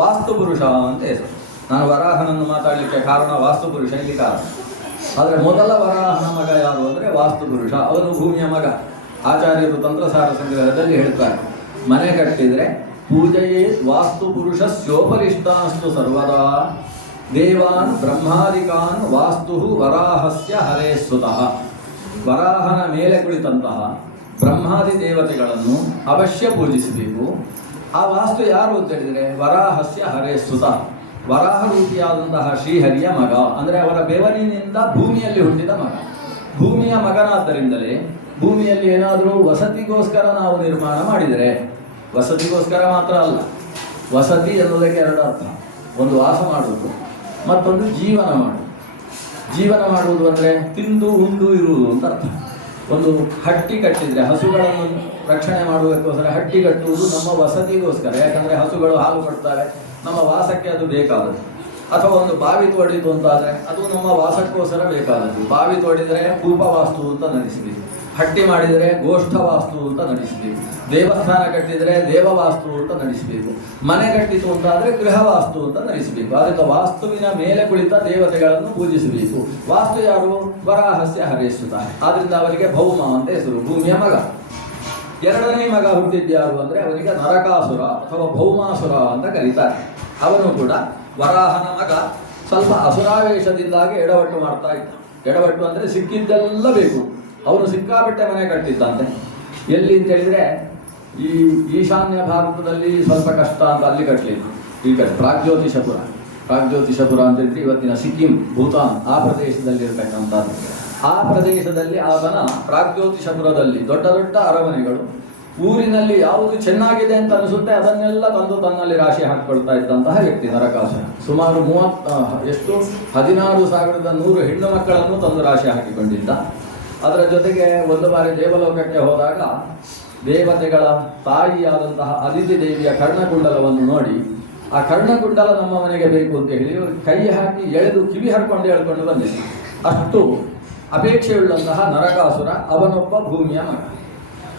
ವಾಸ್ತುಪುರುಷ ಅಂತ ಹೆಸರು. ನಾನು ವರಾಹನನ್ನು ಮಾತಾಡಲಿಕ್ಕೆ ಕಾರಣ ವಾಸ್ತುಪುರುಷ ಇಲ್ಲಿ ಕಾರಣ. ಆದರೆ ಮೊದಲ ವರಾಹನ ಮಗ ಯಾರು ಅಂದರೆ ವಾಸ್ತುಪುರುಷ, ಅವನು ಭೂಮಿಯ ಮಗ. ಆಚಾರ್ಯರು ತಂತ್ರಸಾರ ಸಂಗ್ರಹದಲ್ಲಿ ಹೇಳ್ತಾರೆ, ಮನೆ ಕಟ್ಟಿದರೆ ಪೂಜೆಯೇ ವಾಸ್ತುಪುರುಷಸ್ಯೋಪರಿಷ್ಟಾಸ್ತು ಸರ್ವದಾ ದೇವಾನ್ ಬ್ರಹ್ಮಾದಿಕಾನ್ ವಾಸ್ತು ವರಾಹಸ್ಯ ಹರೇ ಸುತಃ. ವರಾಹನ ಮೇಲೆ ಕುಳಿತಂತಹ ಬ್ರಹ್ಮಾದಿ ದೇವತೆಗಳನ್ನು ಅವಶ್ಯ ಪೂಜಿಸಬೇಕು. ಆ ವಾಸ್ತು ಯಾರು ಅಂತ ಹೇಳಿದರೆ ವರಾಹಸ್ಯ ಹರೇ ಸುತ, ವರಾಹ ರೂಪಿಯಾದಂತಹ ಶ್ರೀಹರಿಯ ಮಗ, ಅಂದರೆ ಅವರ ಬೆವರಿನಿಂದ ಭೂಮಿಯಲ್ಲಿ ಹುಟ್ಟಿದ ಮಗ. ಭೂಮಿಯ ಮಗನಾದ್ದರಿಂದಲೇ ಭೂಮಿಯಲ್ಲಿ ಏನಾದರೂ ವಸತಿಗೋಸ್ಕರ ನಾವು ನಿರ್ಮಾಣ ಮಾಡಿದರೆ, ವಸತಿಗೋಸ್ಕರ ಮಾತ್ರ ಅಲ್ಲ, ವಸತಿ ಎನ್ನುವುದಕ್ಕೆ 2 ಅರ್ಥ. ಒಂದು ವಾಸ ಮಾಡುವುದು, ಮತ್ತೊಂದು ಜೀವನ ಮಾಡುವುದು. ಜೀವನ ಮಾಡುವುದು ಅಂದರೆ ತಿಂದು ಉಂಡು ಇರುವುದು ಅಂತ ಅರ್ಥ. ಒಂದು ಹಟ್ಟಿ ಕಟ್ಟಿದರೆ, ಹಸುಗಳನ್ನು ರಕ್ಷಣೆ ಮಾಡುವುದಕ್ಕೋಸ್ಕರ ಹಟ್ಟಿ ಕಟ್ಟುವುದು ನಮ್ಮ ವಸತಿಗೋಸ್ಕರ. ಯಾಕಂದರೆ ಹಸುಗಳು ಹಾಲು ಕೊಡ್ತಾರೆ, ನಮ್ಮ ವಾಸಕ್ಕೆ ಅದು ಬೇಕಾದದ್ದು. ಅಥವಾ ಒಂದು ಬಾವಿ ತೋಡಿತು ಅಂತಾದರೆ ಅದು ನಮ್ಮ ವಾಸಕ್ಕೋಸ್ಕರ ಬೇಕಾದದ್ದು. ಬಾವಿ ತೋಡಿದರೆ ಕೂಪವಾಸ್ತು ಅಂತ ನಡೆಸಬೇಕು, ಹಟ್ಟಿ ಮಾಡಿದರೆ ಗೋಷ್ಠವಾಸ್ತು ಅಂತ ನಡೆಸಬೇಕು, ದೇವಸ್ಥಾನ ಕಟ್ಟಿದರೆ ದೇವವಾಸ್ತು ಅಂತ ನಡೆಸಬೇಕು, ಮನೆ ಕಟ್ಟಿತು ಅಂತಾದರೆ ಗೃಹವಾಸ್ತು ಅಂತ ನಡೆಸಬೇಕು. ಅದಕ್ಕೆ ವಾಸ್ತುವಿನ ಮೇಲೆ ಕುಳಿತ ದೇವತೆಗಳನ್ನು ಪೂಜಿಸಬೇಕು. ವಾಸ್ತು ಯಾರು? ವರಾಹಸ್ಯ ಹರೇಸುತ್ತ. ಆದ್ದರಿಂದ ಅವರಿಗೆ ಭೌಮ ಅಂತ ಹೆಸರು, ಭೂಮಿಯ ಮಗ. 2ನೇ ಮಗ ಹುಟ್ಟಿದ್ಯಾರು ಅಂದರೆ ಅವನಿಗೆ ನರಕಾಸುರ ಅಥವಾ ಭೌಮಾಸುರ ಅಂತ ಕರೀತಾರೆ. ಅವನು ಕೂಡ ವರಾಹನ ಮಗ. ಸ್ವಲ್ಪ ಅಸುರಾವೇಶದಿಂದಾಗಿ ಎಡವಟ್ಟು ಮಾಡ್ತಾ ಇದ್ದ. ಎಡವಟ್ಟು ಅಂದರೆ ಸಿಕ್ಕಿದ್ದೆಲ್ಲ ಬೇಕು. ಅವನು ಸಿಕ್ಕಾಪಟ್ಟೆ ಮನೆ ಕಟ್ಟಿದ್ದಂತೆ. ಎಲ್ಲಿ ಅಂತ ಹೇಳಿದರೆ ಈ ಈಶಾನ್ಯ ಭಾರತದಲ್ಲಿ ಸ್ವಲ್ಪ ಕಷ್ಟ ಅಂತ ಅಲ್ಲಿ ಕಟ್ಟಲಿಲ್ಲ. ಈಗ ಪ್ರಾಗ್ಜ್ಯೋತಿಷಪುರ ಅಂತ ಹೇಳಿದ್ರೆ ಇವತ್ತಿನ ಸಿಕ್ಕಿಂ, ಭೂತಾನ್ ಆ ಪ್ರದೇಶದಲ್ಲಿರ್ತಕ್ಕಂಥದ್ದು. ಆ ಪ್ರದೇಶದಲ್ಲಿ ಆತನ ಪ್ರಾಗ್ಜ್ಯೋತಿಷಪುರದಲ್ಲಿ ದೊಡ್ಡ ದೊಡ್ಡ ಅರಮನೆಗಳು, ಊರಿನಲ್ಲಿ ಯಾವುದು ಚೆನ್ನಾಗಿದೆ ಅಂತ ಅನಿಸುತ್ತೆ ಅದನ್ನೆಲ್ಲ ತಂದು ತನ್ನಲ್ಲಿ ರಾಶಿ ಹಾಕಿಕೊಳ್ತಾ ಇದ್ದಂತಹ ವ್ಯಕ್ತಿ ನರಕಾಸುರ. ಸುಮಾರು 16,100 ಹೆಣ್ಣು ಮಕ್ಕಳನ್ನು ತಂದು ರಾಶಿ ಹಾಕಿಕೊಂಡಿದ್ದ. ಅದರ ಜೊತೆಗೆ ಒಂದು ಬಾರಿ ದೇವಲೋಕಕ್ಕೆ ಹೋದಾಗ ದೇವತೆಗಳ ತಾಯಿಯಾದಂತಹ ಅದಿತಿ ದೇವಿಯ ಕರ್ಣಕುಂಡಲವನ್ನು ನೋಡಿ ಆ ಕರ್ಣಕುಂಡಲ ನಮ್ಮ ಮನೆಗೆ ಬೇಕು ಅಂತ ಹೇಳಿ ಕೈ ಹಾಕಿ ಎಳೆದು ಕಿವಿ ಹರ್ಕೊಂಡು ಹೇಳ್ಕೊಂಡು ಬಂದಿದೆ. ಅಷ್ಟು ಅಪೇಕ್ಷೆಯುಳ್ಳಂತಹ ನರಕಾಸುರ ಅವನೊಬ್ಬ ಭೂಮಿಯ ಮಗ.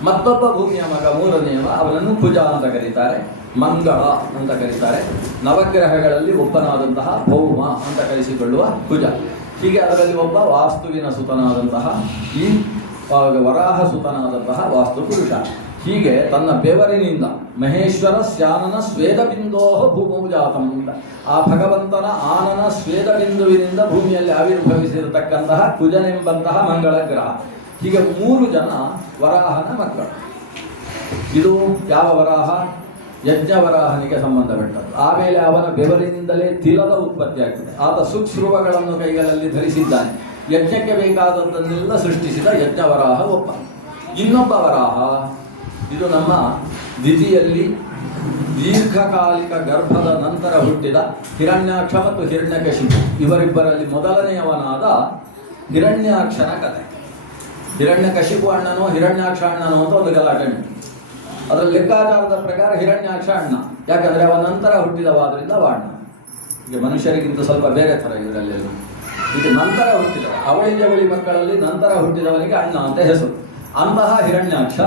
ಮತ್ತೊಬ್ಬ ಭೂಮಿಯ ಮಗ ಮೂರನೆಯವ, ಅವನನ್ನು ಕುಜ ಅಂತ ಕರೀತಾರೆ, ಮಂಗಳ ಅಂತ ಕರೀತಾರೆ. ನವಗ್ರಹಗಳಲ್ಲಿ ಒಬ್ಬನಾದಂತಹ ಭೌಮ ಅಂತ ಕರೆಸಿಕೊಳ್ಳುವ ಕುಜ. ಹೀಗೆ ಅದರಲ್ಲಿ ಒಬ್ಬ ವಾಸ್ತುವಿನ ಸುತನಾದಂತಹ ಈ ವರಾಹ ಸುತನಾದಂತಹ ವಾಸ್ತು ಪುರುಷ. ಹೀಗೆ ತನ್ನ ಬೆವರಿನಿಂದ ಮಹೇಶ್ವರ ಸ್ಯಾನನ ಸ್ವೇದಬಿಂದೋಹ ಭೂಮೌಜಾತಂ ಅಂತ ಆ ಭಗವಂತನ ಆನನ ಸ್ವೇದಬಿಂದುವಿನಿಂದ ಭೂಮಿಯಲ್ಲಿ ಆವಿರ್ಭವಿಸಿರತಕ್ಕಂತಹ ಕುಜನೆಂಬಂತಹ ಮಂಗಳ ಗ್ರಹ. ಹೀಗೆ 3 ಜನ ವರಾಹನ ಮಕ್ಕಳು. ಇದು ಯಾವ ವರಾಹ? ಯಜ್ಞವರಾಹನಿಗೆ ಸಂಬಂಧಪಟ್ಟದ್ದು. ಆಮೇಲೆ ಅವನ ಬೆವರಿನಿಂದಲೇ ತಿಲದ ಉತ್ಪತ್ತಿ ಆಗ್ತದೆ. ಆತ ಸುಕ್ಷ್ರುವಗಳನ್ನು ಕೈಗಳಲ್ಲಿ ಧರಿಸಿದ್ದಾನೆ. ಯಜ್ಞಕ್ಕೆ ಬೇಕಾದದ್ದನ್ನೆಲ್ಲ ಸೃಷ್ಟಿಸಿದ ಯಜ್ಞವರಾಹ ಒಬ್ಬ. ಇನ್ನೊಬ್ಬ ವರಾಹ, ಇದು ನಮ್ಮ ದಿತಿಯಲ್ಲಿ ದೀರ್ಘಕಾಲಿಕ ಗರ್ಭದ ನಂತರ ಹುಟ್ಟಿದ ಹಿರಣ್ಯಾಕ್ಷ ಮತ್ತು ಹಿರಣ್ಯಕಶಿಪು. ಇವರಿಬ್ಬರಲ್ಲಿ ಮೊದಲನೆಯವನಾದ ಹಿರಣ್ಯಾಕ್ಷನ ಕಥೆ. ಹಿರಣ್ಯಕಶಿಪು ಅಣ್ಣನೋ ಹಿರಣ್ಯಾಕ್ಷ ಅಣ್ಣನೋ ಅಂತ ಒಂದು ಗಲಾಟೆ ಉಂಟು. ಅದರ ಲೆಕ್ಕಾಚಾರದ ಪ್ರಕಾರ ಹಿರಣ್ಯಾಕ್ಷ ಅಣ್ಣ, ಯಾಕಂದರೆ ಅವನ ನಂತರ ಹುಟ್ಟಿದವಾದ್ರಿಂದ ಅವ ಅಣ್ಣ. ಈಗ ಮನುಷ್ಯರಿಗಿಂತ ಸ್ವಲ್ಪ ಬೇರೆ ಥರ ಇದರಲ್ಲೆಲ್ಲ. ಇದು ನಂತರ ಹುಟ್ಟಿದವ, ಅವಳಿ ಜವಳಿ ಮಕ್ಕಳಲ್ಲಿ ನಂತರ ಹುಟ್ಟಿದವನಿಗೆ ಅಣ್ಣ ಅಂತ ಹೆಸರು. ಅಂತಹ ಹಿರಣ್ಯಾಕ್ಷ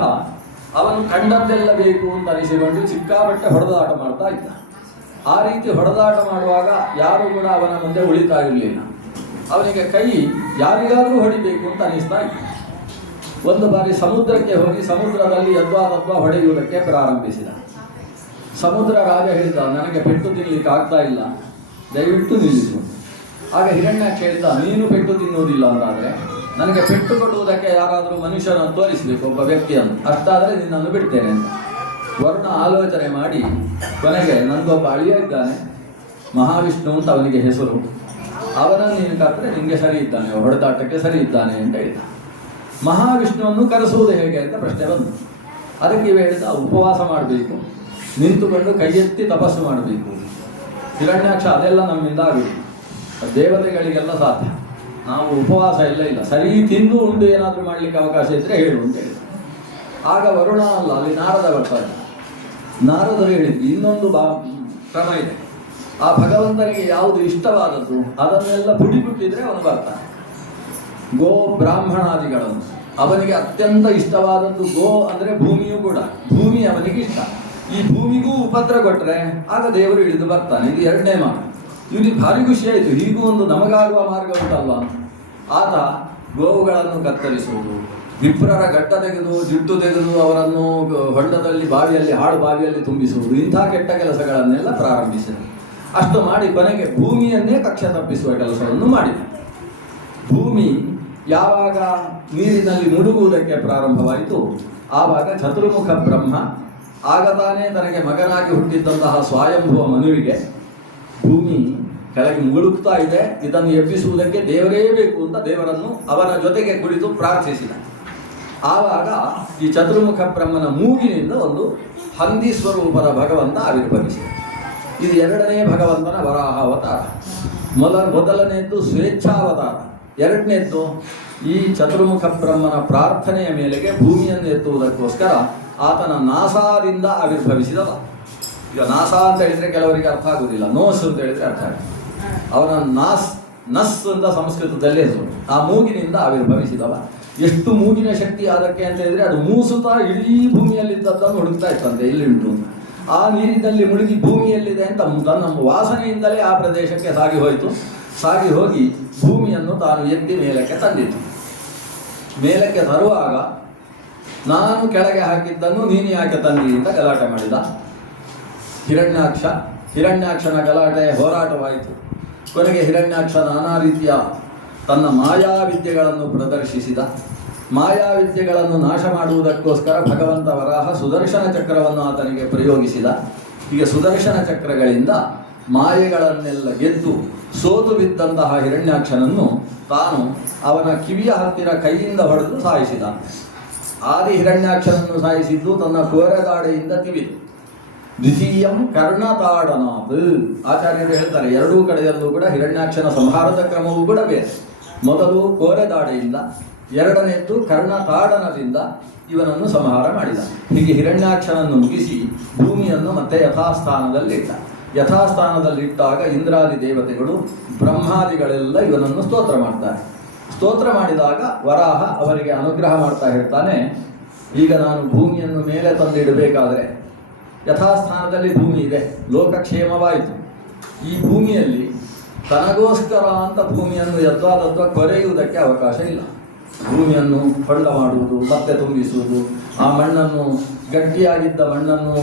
ಅವನು ಕಂಡದ್ದೆಲ್ಲ ಬೇಕು ಅಂತ ಅನಿಸಿಕೊಂಡು ಸಿಕ್ಕಾಪಟ್ಟೆ ಹೊಡೆದಾಟ ಮಾಡ್ತಾ ಇದ್ದ. ಆ ರೀತಿ ಹೊಡೆದಾಟ ಮಾಡುವಾಗ ಯಾರೂ ಕೂಡ ಅವನ ಮುಂದೆ ಉಳಿತಾ ಇರಲಿಲ್ಲ. ಅವನಿಗೆ ಕೈ ಯಾರಿಗಾದರೂ ಹೊಡಿಬೇಕು ಅಂತ ಅನಿಸ್ತಾ ಇದ್ದ. ಒಂದು ಬಾರಿ ಸಮುದ್ರಕ್ಕೆ ಹೋಗಿ ಸಮುದ್ರದಲ್ಲಿ ಯದ್ವಾ ಹೊಡೆಯುವುದಕ್ಕೆ ಪ್ರಾರಂಭಿಸಿದ. ಸಮುದ್ರ ರಾಜ ಹೇಳಿದ, ನನಗೆ ಪೆಟ್ಟು ತಿನ್ನಲಿಕ್ಕೆ ಆಗ್ತಾ ಇಲ್ಲ, ದಯವಿಟ್ಟು ನಿಲ್ಲಿಸು. ಆಗ ಹಿರಣ್ಯಾಕ್ಷ ಹೇಳಿದ, ನೀನು ಪೆಟ್ಟು ತಿನ್ನುವುದಿಲ್ಲ ಅಂತಾದರೆ ನನಗೆ ಪೆಟ್ಟು ಕೊಡುವುದಕ್ಕೆ ಯಾರಾದರೂ ಮನುಷ್ಯನನ್ನು ತೋರಿಸಬೇಕು, ಒಬ್ಬ ವ್ಯಕ್ತಿಯನ್ನು, ಅಷ್ಟಾದರೆ ನಿನ್ನನ್ನು ಬಿಡ್ತೇನೆ ಅಂತ. ವರುಣ ಆಲೋಚನೆ ಮಾಡಿ ಕೊನೆಗೆ ನನಗೊಬ್ಬ ಅಳಿಯ ಇದ್ದಾನೆ, ಮಹಾವಿಷ್ಣು ಅಂತ ಅವನಿಗೆ ಹೆಸರು, ಅವನನ್ನು ನೀನು ಕರೆದ್ರೆ ನಿಮಗೆ ಸರಿ ಇದ್ದಾನೆ, ಹೊಡೆದಾಟಕ್ಕೆ ಸರಿ ಇದ್ದಾನೆ ಅಂತ ಹೇಳಿದ. ಮಹಾವಿಷ್ಣುವನ್ನು ಕರೆಸುವುದು ಹೇಗೆ ಅಂತ ಪ್ರಶ್ನೆ ಬಂತು. ಅದಕ್ಕೆ ಇವ ಹೇಳಿದ, ಉಪವಾಸ ಮಾಡಬೇಕು, ನಿಂತುಕೊಂಡು ಕೈ ಎತ್ತಿ ತಪಸ್ಸು ಮಾಡಬೇಕು. ಹಿರಣ್ಯಾಕ್ಷ ಅದೆಲ್ಲ ನಮ್ಮಿಂದ ಆಗುವುದು, ದೇವತೆಗಳಿಗೆಲ್ಲ ಸಾಧ್ಯ, ನಾವು ಉಪವಾಸ ಎಲ್ಲ ಇಲ್ಲ, ಸರಿ ತಿಂದು ಉಂಡು ಏನಾದರೂ ಮಾಡಲಿಕ್ಕೆ ಅವಕಾಶ ಇದ್ದರೆ ಹೇಳು ಅಂತ ಹೇಳಿದ. ಆಗ ವರುಣ ಅಲ್ಲ, ಅಲ್ಲಿ ನಾರದ ಬರ್ತಾರೆ. ನಾರದರು ಹೇಳಿದ್ರು, ಇನ್ನೊಂದು ಕ್ರಮ ಇದೆ, ಆ ಭಗವಂತನಿಗೆ ಯಾವುದು ಇಷ್ಟವಾದದ್ದು ಅದನ್ನೆಲ್ಲ ಪುಡಿಬಿಟ್ಟಿದ್ರೆ ಅವನು ಬರ್ತಾನೆ. ಗೋ ಬ್ರಾಹ್ಮಣಾದಿಗಳನ್ನು ಅವನಿಗೆ ಅತ್ಯಂತ ಇಷ್ಟವಾದದ್ದು ಗೋ ಅಂದರೆ ಭೂಮಿಯೂ ಕೂಡ, ಭೂಮಿ ಅವನಿಗೆ ಇಷ್ಟ. ಈ ಭೂಮಿಗೂ ಉಪದ್ರ ಕೊಟ್ಟರೆ ಆಗ ದೇವರು ಇಳಿದು ಬರ್ತಾನೆ. ಇದು ಎರಡನೇ ಮಾತು. ಇವನಿಗೆ ಭಾರಿ ಖುಷಿ ಆಯಿತು, ಹೀಗೂ ಒಂದು ನಮಗಾಗುವ ಮಾರ್ಗ ಉಂಟಲ್ವ. ಆತ ಗೋವುಗಳನ್ನು ಕತ್ತರಿಸುವುದು, ವಿಪ್ರರ ಗಡ್ಡ ತೆಗೆದು ಜಿಟ್ಟು ತೆಗೆದು ಅವರನ್ನು ಹೊಂಡದಲ್ಲಿ ಬಾವಿಯಲ್ಲಿ ಹಾಡು ಬಾವಿಯಲ್ಲಿ ತುಂಬಿಸುವುದು, ಇಂಥ ಕೆಟ್ಟ ಕೆಲಸಗಳನ್ನೆಲ್ಲ ಪ್ರಾರಂಭಿಸಿದ. ಅಷ್ಟು ಮಾಡಿ ಕೊನೆಗೆ ಭೂಮಿಯನ್ನೇ ಕಕ್ಷೆ ತಪ್ಪಿಸುವ ಕೆಲಸವನ್ನು ಮಾಡಿದ. ಭೂಮಿ ಯಾವಾಗ ನೀರಿನಲ್ಲಿ ಮುಳುಗುವುದಕ್ಕೆ ಪ್ರಾರಂಭವಾಯಿತು ಆವಾಗ ಚತುರ್ಮುಖ ಬ್ರಹ್ಮ ಆಗ ತಾನೇ ತನಗೆ ಮಗನಾಗಿ ಹುಟ್ಟಿದ್ದಂತಹ ಸ್ವಯಂಭುವ ಮನುವಿಗೆ ಭೂಮಿ ಕೆಳಗೆ ಮುಳುಗ್ತಾ ಇದೆ, ಇದನ್ನು ಎಬ್ಬಿಸುವುದಕ್ಕೆ ದೇವರೇ ಬೇಕು ಅಂತ ದೇವರನ್ನು ಅವನ ಜೊತೆಗೆ ಕುಳಿತು ಪ್ರಾರ್ಥಿಸಿದ. ಆವಾಗ ಈ ಚತುರ್ಮುಖ ಬ್ರಹ್ಮನ ಮೂಗಿನಿಂದ ಒಂದು ಹಂದಿ ಸ್ವರೂಪದ ಭಗವಂತ ಆವಿರ್ಭವಿಸಿದ. ಇದು ಎರಡನೇ ಭಗವಂತನ ವರಾಹ ಅವತಾರ. ಮೊದಲನೆಯದ್ದು ಸ್ವೇಚ್ಛಾವತಾರ, ಎರಡನೇದ್ದು ಈ ಚತುರ್ಮುಖ ಬ್ರಹ್ಮನ ಪ್ರಾರ್ಥನೆಯ ಮೇಲೆಗೆ ಭೂಮಿಯನ್ನು ಎತ್ತುವುದಕ್ಕೋಸ್ಕರ ಆತನ ನಾಸಾದಿಂದ ಆವಿರ್ಭವಿಸಿದವ. ಈಗ ನಾಸ ಅಂತ ಹೇಳಿದರೆ ಕೆಲವರಿಗೆ ಅರ್ಥ ಆಗುವುದಿಲ್ಲ, ನೋಸ್ ಅಂತ ಹೇಳಿದರೆ ಅರ್ಥ ಆಗುತ್ತೆ. ಅವನ ನಸ್ ಅಂತ ಸಂಸ್ಕೃತದಲ್ಲಿ ಹೆಸರು. ಆ ಮೂಗಿನಿಂದ ಆವಿರ್ಭವಿಸಿದವ. ಎಷ್ಟು ಮೂಗಿನ ಶಕ್ತಿ ಅದಕ್ಕೆ ಅಂತ ಹೇಳಿದರೆ ಅದು ಮೂಸುತ್ತಾ ಇಡೀ ಭೂಮಿಯಲ್ಲಿದ್ದದ್ದನ್ನು ಹುಡುಕ್ತಾ ಇತ್ತಂತೆ ಎಲ್ಲಿ ಉಂಟು ಅಂತ. ಆ ನೀರಿನಲ್ಲಿ ಮುಳುಗಿ ಭೂಮಿಯಲ್ಲಿದೆ ಅಂತ ತನ್ನ ವಾಸನೆಯಿಂದಲೇ ಆ ಪ್ರದೇಶಕ್ಕೆ ಸಾಗಿ ಹೋಯಿತು. ಸಾಗಿ ಹೋಗಿ ಭೂಮಿಯನ್ನು ತಾನು ಎತ್ತಿ ಮೇಲಕ್ಕೆ ತಂದಿತು. ಮೇಲಕ್ಕೆ ತರುವಾಗ ನಾನು ಕೆಳಗೆ ಹಾಕಿದ್ದನ್ನು ನೀನು ಯಾಕೆ ತಂದಿ ಅಂತ ಗಲಾಟೆ ಮಾಡಿದ ಹಿರಣ್ಯಾಕ್ಷನ ಗಲಾಟೆ ಹೋರಾಟವಾಯಿತು. ಕೊನೆಗೆ ಹಿರಣ್ಯಾಕ್ಷ ನಾನಾ ರೀತಿಯ ತನ್ನ ಮಾಯಾವಿದ್ಯೆಗಳನ್ನು ಪ್ರದರ್ಶಿಸಿದ. ಮಾಯಾವಿದ್ಯೆಗಳನ್ನು ನಾಶ ಮಾಡುವುದಕ್ಕೋಸ್ಕರ ಭಗವಂತ ವರಾಹ ಸುದರ್ಶನ ಚಕ್ರವನ್ನು ಆತನಿಗೆ ಪ್ರಯೋಗಿಸಿದ. ಹೀಗೆ ಸುದರ್ಶನ ಚಕ್ರಗಳಿಂದ ಮಾಯೆಗಳನ್ನೆಲ್ಲ ಗೆದ್ದು ಸೋತು ಬಿದ್ದಂತಹ ಹಿರಣ್ಯಾಕ್ಷನನ್ನು ತಾನು ಅವನ ಕಿವಿಯ ಹತ್ತಿರ ಕೈಯಿಂದ ಹೊಡೆದು ಸಾಯಿಸಿದ. ಆದಿ ಹಿರಣ್ಯಾಕ್ಷನನ್ನು ಸಾಯಿಸಿದ್ದು ತನ್ನ ಕೋರೆದಾಡೆಯಿಂದ ತಿವಿದು. ದ್ವಿತೀಯಂ ಕರ್ಣತಾಡನಾಥ್. ಆಚಾರ್ಯರು ಹೇಳ್ತಾರೆ ಎರಡೂ ಕಡೆಯಲ್ಲೂ ಕೂಡ ಹಿರಣ್ಯಾಕ್ಷನ ಸಂಹಾರದ ಕ್ರಮವೂ ಕೂಡ ಬೇರೆ. ಮೊದಲು ಕೋರೆದಾಡೆಯಿಂದ, ಎರಡನೆಯದ್ದು ಕರ್ಣತಾಡನದಿಂದ ಇವನನ್ನು ಸಂಹಾರ ಮಾಡಿದ. ಹೀಗೆ ಹಿರಣ್ಯಾಕ್ಷನನ್ನು ಮುಗಿಸಿ ಭೂಮಿಯನ್ನು ಮತ್ತೆ ಯಥಾಸ್ಥಾನದಲ್ಲಿಟ್ಟ. ಯಥಾಸ್ಥಾನದಲ್ಲಿಟ್ಟಾಗ ಇಂದ್ರಾದಿ ದೇವತೆಗಳು ಬ್ರಹ್ಮಾದಿಗಳೆಲ್ಲ ಇವನನ್ನು ಸ್ತೋತ್ರ ಮಾಡ್ತಾರೆ. ಸ್ತೋತ್ರ ಮಾಡಿದಾಗ ವರಾಹ ಅವರಿಗೆ ಅನುಗ್ರಹ ಮಾಡ್ತಾ ಹೇಳ್ತಾನೆ, ಈಗ ನಾನು ಭೂಮಿಯನ್ನು ಮೇಲೆ ತಂದಿಡಬೇಕಾದ್ರೆ ಯಥಾಸ್ಥಾನದಲ್ಲಿ ಭೂಮಿ ಇದೆ, ಲೋಕಕ್ಷೇಮವಾಯಿತು. ಈ ಭೂಮಿಯಲ್ಲಿ ತನಗೋಸ್ಕರ ಅಂತ ಭೂಮಿಯನ್ನು ಯದ್ವಾದದ್ವ ಕೊರೆಯುವುದಕ್ಕೆ ಅವಕಾಶ ಇಲ್ಲ. ಭೂಮಿಯನ್ನು ಹೊಳ್ಳ ಮಾಡುವುದು, ಮತ್ತೆ ತುಂಬಿಸುವುದು, ಆ ಮಣ್ಣನ್ನು ಗಟ್ಟಿಯಾಗಿದ್ದ ಮಣ್ಣನ್ನು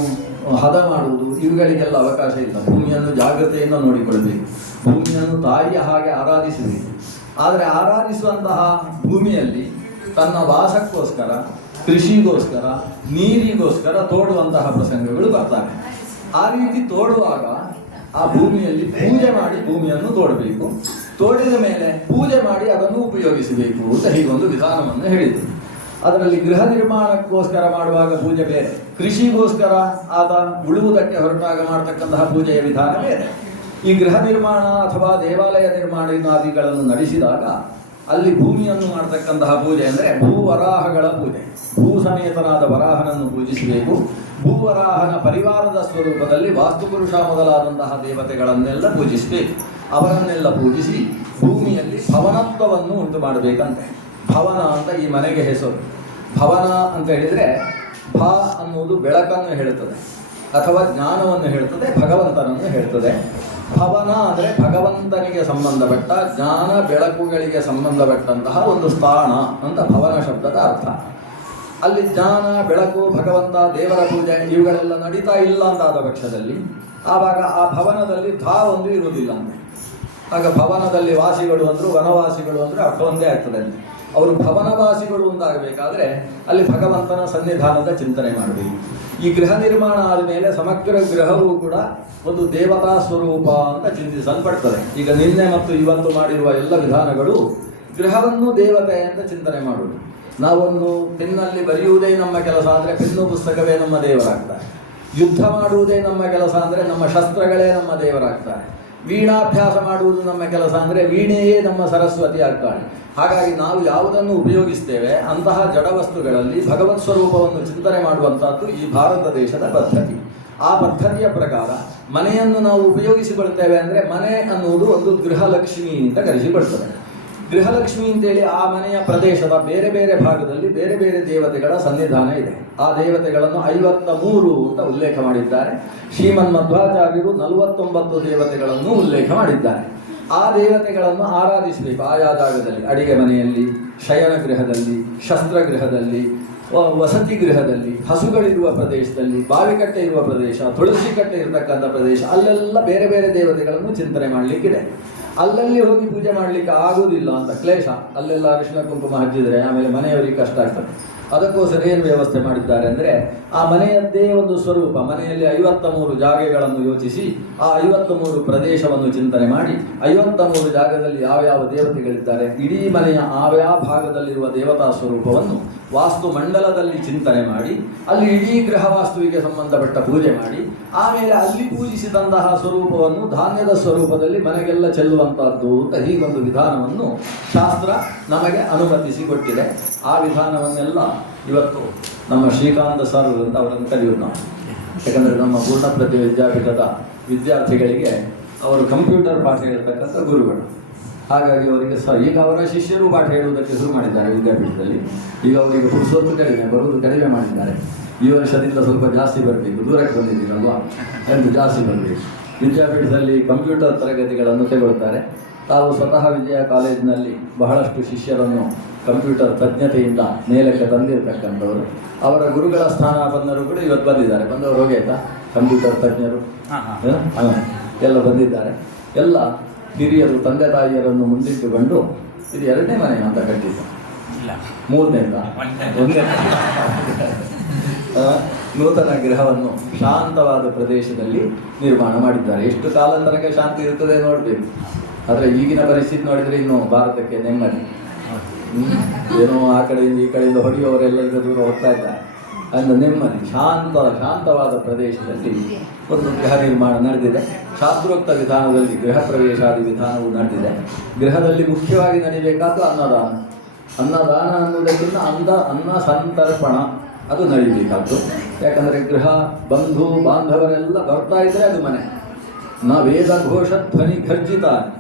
ಹದ ಮಾಡುವುದು, ಇವುಗಳಿಗೆಲ್ಲ ಅವಕಾಶ ಇಲ್ಲ. ಭೂಮಿಯನ್ನು ಜಾಗ್ರತೆಯಿಂದ ನೋಡಿಕೊಳ್ಳಬೇಕು, ಭೂಮಿಯನ್ನು ತಾಯಿಯ ಹಾಗೆ ಆರಾಧಿಸಬೇಕು. ಆದರೆ ಆರಾಧಿಸುವಂತಹ ಭೂಮಿಯಲ್ಲಿ ತನ್ನ ವಾಸಕ್ಕೋಸ್ಕರ, ಕೃಷಿಗೋಸ್ಕರ, ನೀರಿಗೋಸ್ಕರ ತೋಡುವಂತಹ ಪ್ರಸಂಗಗಳು ಬರ್ತವೆ. ಆ ರೀತಿ ತೋಡುವಾಗ ಆ ಭೂಮಿಯಲ್ಲಿ ಪೂಜೆ ಮಾಡಿ ಭೂಮಿಯನ್ನು ತೋಡಬೇಕು. ತೋಡಿದ ಮೇಲೆ ಪೂಜೆ ಮಾಡಿ ಅದನ್ನು ಉಪಯೋಗಿಸಬೇಕು ಅಂತ ಹೀಗೊಂದು ವಿಧಾನವನ್ನು ಹೇಳಿದರು. ಅದರಲ್ಲಿ ಗೃಹ ನಿರ್ಮಾಣಕ್ಕೋಸ್ಕರ ಮಾಡುವಾಗ ಪೂಜೆ ಬೇರೆ, ಕೃಷಿಗೋಸ್ಕರ ಆತ ಉಳುವುದಕ್ಕೆ ಹೊರಟಾಗ ಮಾಡತಕ್ಕಂತಹ ಪೂಜೆಯ ವಿಧಾನ ಬೇರೆ. ಈ ಗೃಹ ನಿರ್ಮಾಣ ಅಥವಾ ದೇವಾಲಯ ನಿರ್ಮಾಣಾದಿಗಳನ್ನು ನಡೆಸಿದಾಗ ಅಲ್ಲಿ ಭೂಮಿಯನ್ನು ಮಾಡತಕ್ಕಂತಹ ಪೂಜೆ ಅಂದರೆ ಭೂವರಾಹಗಳ ಪೂಜೆ. ಭೂ ಸಮೇತನಾದ ವರಾಹನನ್ನು ಪೂಜಿಸಬೇಕು. ಭೂವರಾಹನ ಪರಿವಾರದ ಸ್ವರೂಪದಲ್ಲಿ ವಾಸ್ತುಪುರುಷ ಮೊದಲಾದಂತಹ ದೇವತೆಗಳನ್ನೆಲ್ಲ ಪೂಜಿಸಬೇಕು. ಅವರನ್ನೆಲ್ಲ ಪೂಜಿಸಿ ಭೂಮಿಯಲ್ಲಿ ಭವನತ್ವವನ್ನು ಉಂಟು ಮಾಡಬೇಕಂತೆ. ಭವನ ಅಂತ ಈ ಮನೆಗೆ ಹೆಸರು. ಭವನ ಅಂತ ಹೇಳಿದರೆ ಭ ಅನ್ನುವುದು ಬೆಳಕನ್ನು ಹೇಳುತ್ತದೆ ಅಥವಾ ಜ್ಞಾನವನ್ನು ಹೇಳುತ್ತದೆ, ಭಗವಂತನನ್ನು ಹೇಳುತ್ತದೆ. ಭವನ ಅಂದರೆ ಭಗವಂತನಿಗೆ ಸಂಬಂಧಪಟ್ಟ ಜ್ಞಾನ ಬೆಳಕುಗಳಿಗೆ ಸಂಬಂಧಪಟ್ಟಂತಹ ಒಂದು ಸ್ಥಾನ ಅಂತ ಭವನ ಶಬ್ದದ ಅರ್ಥ. ಅಲ್ಲಿ ಜ್ಞಾನ, ಬೆಳಕು, ಭಗವಂತ, ದೇವರ ಪೂಜೆ ಇವುಗಳೆಲ್ಲ ನಡೀತಾ ಇಲ್ಲ ಅಂತಾದ ಪಕ್ಷದಲ್ಲಿ ಆವಾಗ ಆ ಭವನದಲ್ಲಿ ಒಂದು ಇರುವುದಿಲ್ಲ ಅಂತೆ. ಆಗ ಭವನದಲ್ಲಿ ವಾಸಿಗಳು ಅಂದರು, ವನವಾಸಿಗಳು ಅಂದರೆ ಅರ್ಥ ಒಂದೇ ಆಗ್ತದೆ ಅಂತ. ಅವರು ಭವನವಾಸಿಗಳು ಅಂತಾಗಬೇಕಾದ್ರೆ ಅಲ್ಲಿ ಭಗವಂತನ ಸನ್ನಿಧಾನದ ಚಿಂತನೆ ಮಾಡಬೇಕು. ಈ ಗೃಹ ನಿರ್ಮಾಣ ಆದಮೇಲೆ ಸಮಗ್ರ ಗೃಹವೂ ಕೂಡ ಒಂದು ದೇವತಾ ಸ್ವರೂಪ ಅಂತ ಚಿಂತಿಸಲ್ಪಡ್ತದೆ. ಈಗ ನಿನ್ನೆ ಮತ್ತು ಇವತ್ತು ಮಾಡಿರುವ ಎಲ್ಲ ವಿಧಾನಗಳು ಗೃಹವನ್ನು ದೇವತೆ ಅಂತ ಚಿಂತನೆ ಮಾಡುವುದು. ನಾವೊಂದು ಪೆನ್ನಲ್ಲಿ ಬರೆಯುವುದೇ ನಮ್ಮ ಕೆಲಸ ಆದರೆ ಪೆನ್ನು ಪುಸ್ತಕವೇ ನಮ್ಮ ದೇವರಾಗ್ತಾರೆ. ಯುದ್ಧ ಮಾಡುವುದೇ ನಮ್ಮ ಕೆಲಸ ಅಂದರೆ ನಮ್ಮ ಶಸ್ತ್ರಗಳೇ ನಮ್ಮ ದೇವರಾಗ್ತಾರೆ. ವೀಣಾಭ್ಯಾಸ ಮಾಡುವುದು ನಮ್ಮ ಕೆಲಸ ಅಂದರೆ ವೀಣೆಯೇ ನಮ್ಮ ಸರಸ್ವತಿ ಆಗ್ತಾಳೆ. ಹಾಗಾಗಿ ನಾವು ಯಾವುದನ್ನು ಉಪಯೋಗಿಸ್ತೇವೆ ಅಂತಹ ಜಡವಸ್ತುಗಳಲ್ಲಿ ಭಗವತ್ ಸ್ವರೂಪವನ್ನು ಚಿಂತನೆ ಮಾಡುವಂಥದ್ದು ಈ ಭಾರತ ದೇಶದ ಪದ್ಧತಿ. ಆ ಪದ್ಧತಿಯ ಪ್ರಕಾರ ಮನೆಯನ್ನು ನಾವು ಉಪಯೋಗಿಸಿಕೊಳ್ತೇವೆ ಅಂದರೆ ಮನೆ ಅನ್ನುವುದು ಒಂದು ಗೃಹಲಕ್ಷ್ಮಿ ಅಂತ ಕರೆಸಿಕೊಳ್ತದೆ. ಗೃಹಲಕ್ಷ್ಮಿ ಅಂತೇಳಿ ಆ ಮನೆಯ ಪ್ರದೇಶದ ಬೇರೆ ಬೇರೆ ಭಾಗದಲ್ಲಿ ಬೇರೆ ಬೇರೆ ದೇವತೆಗಳ ಸನ್ನಿಧಾನ ಇದೆ. ಆ ದೇವತೆಗಳನ್ನು 53 ಅಂತ ಉಲ್ಲೇಖ ಮಾಡಿದ್ದಾರೆ. ಶ್ರೀಮನ್ ಮಧ್ವಾಚಾರ್ಯರು 49 ದೇವತೆಗಳನ್ನು ಉಲ್ಲೇಖ ಮಾಡಿದ್ದಾರೆ. ಆ ದೇವತೆಗಳನ್ನು ಆರಾಧಿಸಬೇಕು ಆಯಾ ಜಾಗದಲ್ಲಿ, ಅಡಿಗೆ ಮನೆಯಲ್ಲಿ, ಶಯನ ಗೃಹದಲ್ಲಿ, ಶಸ್ತ್ರಗೃಹದಲ್ಲಿ, ವಸತಿ ಗೃಹದಲ್ಲಿ, ಹಸುಗಳಿರುವ ಪ್ರದೇಶದಲ್ಲಿ, ಬಾವಿಕಟ್ಟೆ ಇರುವ ಪ್ರದೇಶ, ತುಳಸಿ ಕಟ್ಟೆ ಇರತಕ್ಕಂಥ ಪ್ರದೇಶ, ಅಲ್ಲೆಲ್ಲ ಬೇರೆ ಬೇರೆ ದೇವತೆಗಳನ್ನು ಚಿಂತನೆ ಮಾಡಲಿಕ್ಕಿದೆ. ಅಲ್ಲಲ್ಲಿ ಹೋಗಿ ಪೂಜೆ ಮಾಡಲಿಕ್ಕೆ ಆಗುವುದಿಲ್ಲ ಅಂತ ಕ್ಲೇಶ. ಅಲ್ಲೆಲ್ಲ ಅರಿಶಿನ ಕುಂಕುಮ ಹಚ್ಚಿದರೆ ಆಮೇಲೆ ಮನೆಯವರಿಗೆ ಕಷ್ಟ ಆಗ್ತದೆ. ಅದಕ್ಕೋಸ್ಕರ ಏನು ವ್ಯವಸ್ಥೆ ಮಾಡಿದ್ದಾರೆ ಅಂದರೆ ಆ ಮನೆಯದ್ದೇ ಒಂದು ಸ್ವರೂಪ. ಮನೆಯಲ್ಲಿ 53 ಜಾಗೆಗಳನ್ನು ಯೋಚಿಸಿ ಆ 53 ಪ್ರದೇಶವನ್ನು ಚಿಂತನೆ ಮಾಡಿ 53 ಜಾಗದಲ್ಲಿ ಯಾವ ಯಾವ ದೇವತೆಗಳಿದ್ದಾರೆ, ಇಡೀ ಮನೆಯ ಆವ್ಯಾವ ಭಾಗದಲ್ಲಿರುವ ದೇವತಾ ಸ್ವರೂಪವನ್ನು ವಾಸ್ತು ಮಂಡಲದಲ್ಲಿ ಚಿಂತನೆ ಮಾಡಿ ಅಲ್ಲಿ ಇಡೀ ಗೃಹ ವಾಸ್ತುವಿಗೆ ಸಂಬಂಧಪಟ್ಟ ಪೂಜೆ ಮಾಡಿ ಆಮೇಲೆ ಅಲ್ಲಿ ಪೂಜಿಸಿದಂತಹ ಸ್ವರೂಪವನ್ನು ಧಾನ್ಯದ ಸ್ವರೂಪದಲ್ಲಿ ಮನೆಗೆಲ್ಲ ಚೆಲ್ಲುವಂತಹದ್ದು ಅಂತ ಹೀಗೊಂದು ವಿಧಾನವನ್ನು ಶಾಸ್ತ್ರ ನಮಗೆ ಅನುಮತಿಸಿಕೊಟ್ಟಿದೆ. ಆ ವಿಧಾನವನ್ನೆಲ್ಲ ಇವತ್ತು ನಮ್ಮ ಶ್ರೀಕಾಂತ ಸರ್ ಅಂತ ಅವರನ್ನು ಕರೆಯುವುದು ನಾವು. ಯಾಕಂದರೆ ನಮ್ಮ ಪೂರ್ಣಪ್ರತಿ ವಿದ್ಯಾಪೀಠದ ವಿದ್ಯಾರ್ಥಿಗಳಿಗೆ ಅವರು ಕಂಪ್ಯೂಟರ್ ಪಾಠ ಹೇಳ್ತಕ್ಕಂಥ ಗುರುಗಳು. ಹಾಗಾಗಿ ಅವರಿಗೆ ಈಗ ಅವರ ಶಿಷ್ಯರು ಪಾಠ ಹೇಳುವುದಕ್ಕೆ ಶುರು ಮಾಡಿದ್ದಾರೆ ವಿದ್ಯಾಪೀಠದಲ್ಲಿ. ಈಗ ಅವರಿಗೆ ಪುರುಸೊತ್ತು ಕಡಿಮೆ, ಬರುವುದು ಕಡಿಮೆ ಮಾಡಿದ್ದಾರೆ. ಈ ವರ್ಷದಿಂದ ಸ್ವಲ್ಪ ಜಾಸ್ತಿ ಬರಬೇಕು, ದೂರಕ್ಕೆ ಬಂದಿದ್ದೀರಲ್ವಾ ಎಂದು ಜಾಸ್ತಿ ಬರಬೇಕು. ವಿದ್ಯಾಪೀಠದಲ್ಲಿ ಕಂಪ್ಯೂಟರ್ ತರಗತಿಗಳನ್ನು ತೆಗೊಳ್ತಾರೆ. ತಾವು ಸ್ವತಃ ವಿಜಯ ಕಾಲೇಜಿನಲ್ಲಿ ಬಹಳಷ್ಟು ಶಿಷ್ಯರನ್ನು ಕಂಪ್ಯೂಟರ್ ತಜ್ಞತೆಯಿಂದ ಮೇಲಕ್ಕೆ ತಂದಿರತಕ್ಕಂಥವರು. ಅವರ ಗುರುಗಳ ಸ್ಥಾನಾಪನ್ನರು ಕೂಡ ಇವತ್ತು ಬಂದಿದ್ದಾರೆ. ಬಂದವರು ಹೋಗಿ ಆಯ್ತಾ, ಕಂಪ್ಯೂಟರ್ ತಜ್ಞರು ಎಲ್ಲ ಬಂದಿದ್ದಾರೆ. ಎಲ್ಲ ಹಿರಿಯರು ತಂದೆ ತಾಯಿಯರನ್ನು ಮುಂದಿಟ್ಟುಕೊಂಡು ಇದು 2ನೇ ಮನೆ ಅಂತ ಕಟ್ಟಿದ್ದ, 3ನೇದ 1ನೇ ನೂತನ ಗೃಹವನ್ನು ಶಾಂತವಾದ ಪ್ರದೇಶದಲ್ಲಿ ನಿರ್ಮಾಣ ಮಾಡಿದ್ದಾರೆ. ಎಷ್ಟು ಕಾಲ ತನಕ ಶಾಂತಿ ಇರ್ತದೆ ನೋಡಬೇಕು. ಆದರೆ ಈಗಿನ ಪರಿಸ್ಥಿತಿ ನೋಡಿದರೆ ಇನ್ನು ಭಾರತಕ್ಕೆ ನೆಮ್ಮದಿ ಏನೋ ಆ ಕಡೆಯಿಂದ ಈ ಕಡೆಯಿಂದ ಹೊಡೆಯುವವರೆಲ್ಲ ಈಗ ದೂರ ಹೋಗ್ತಾ ಇದ್ದಾರೆ. ಅಂದು ನೆಮ್ಮದಿ ಶಾಂತವಾದ ಪ್ರದೇಶದಲ್ಲಿ ಒಂದು ಗೃಹ ನಿರ್ಮಾಣ ನಡೆದಿದೆ. ಶಾಸ್ತ್ರೋಕ್ತ ವಿಧಾನದಲ್ಲಿ ಗೃಹ ಪ್ರವೇಶಾದಿ ವಿಧಾನವು ನಡೆದಿದೆ. ಗೃಹದಲ್ಲಿ ಮುಖ್ಯವಾಗಿ ನಡಿಬೇಕಾದ್ದು ಅನ್ನದಾನ. ಅನ್ನದಾನ ಅನ್ನುವುದಕ್ಕಿಂತ ಅನ್ನ ಸಂತರ್ಪಣ ಅದು ನಡಿಬೇಕಾದ್ದು. ಯಾಕಂದರೆ ಗೃಹ ಬಂಧು ಬಾಂಧವರೆಲ್ಲ ಬರ್ತಾ ಇದ್ರೆ ಅದು ಮನೆ. ನ ವೇದ ಘೋಷ ಧ್ವನಿ ಘರ್ಜಿತಾನಿ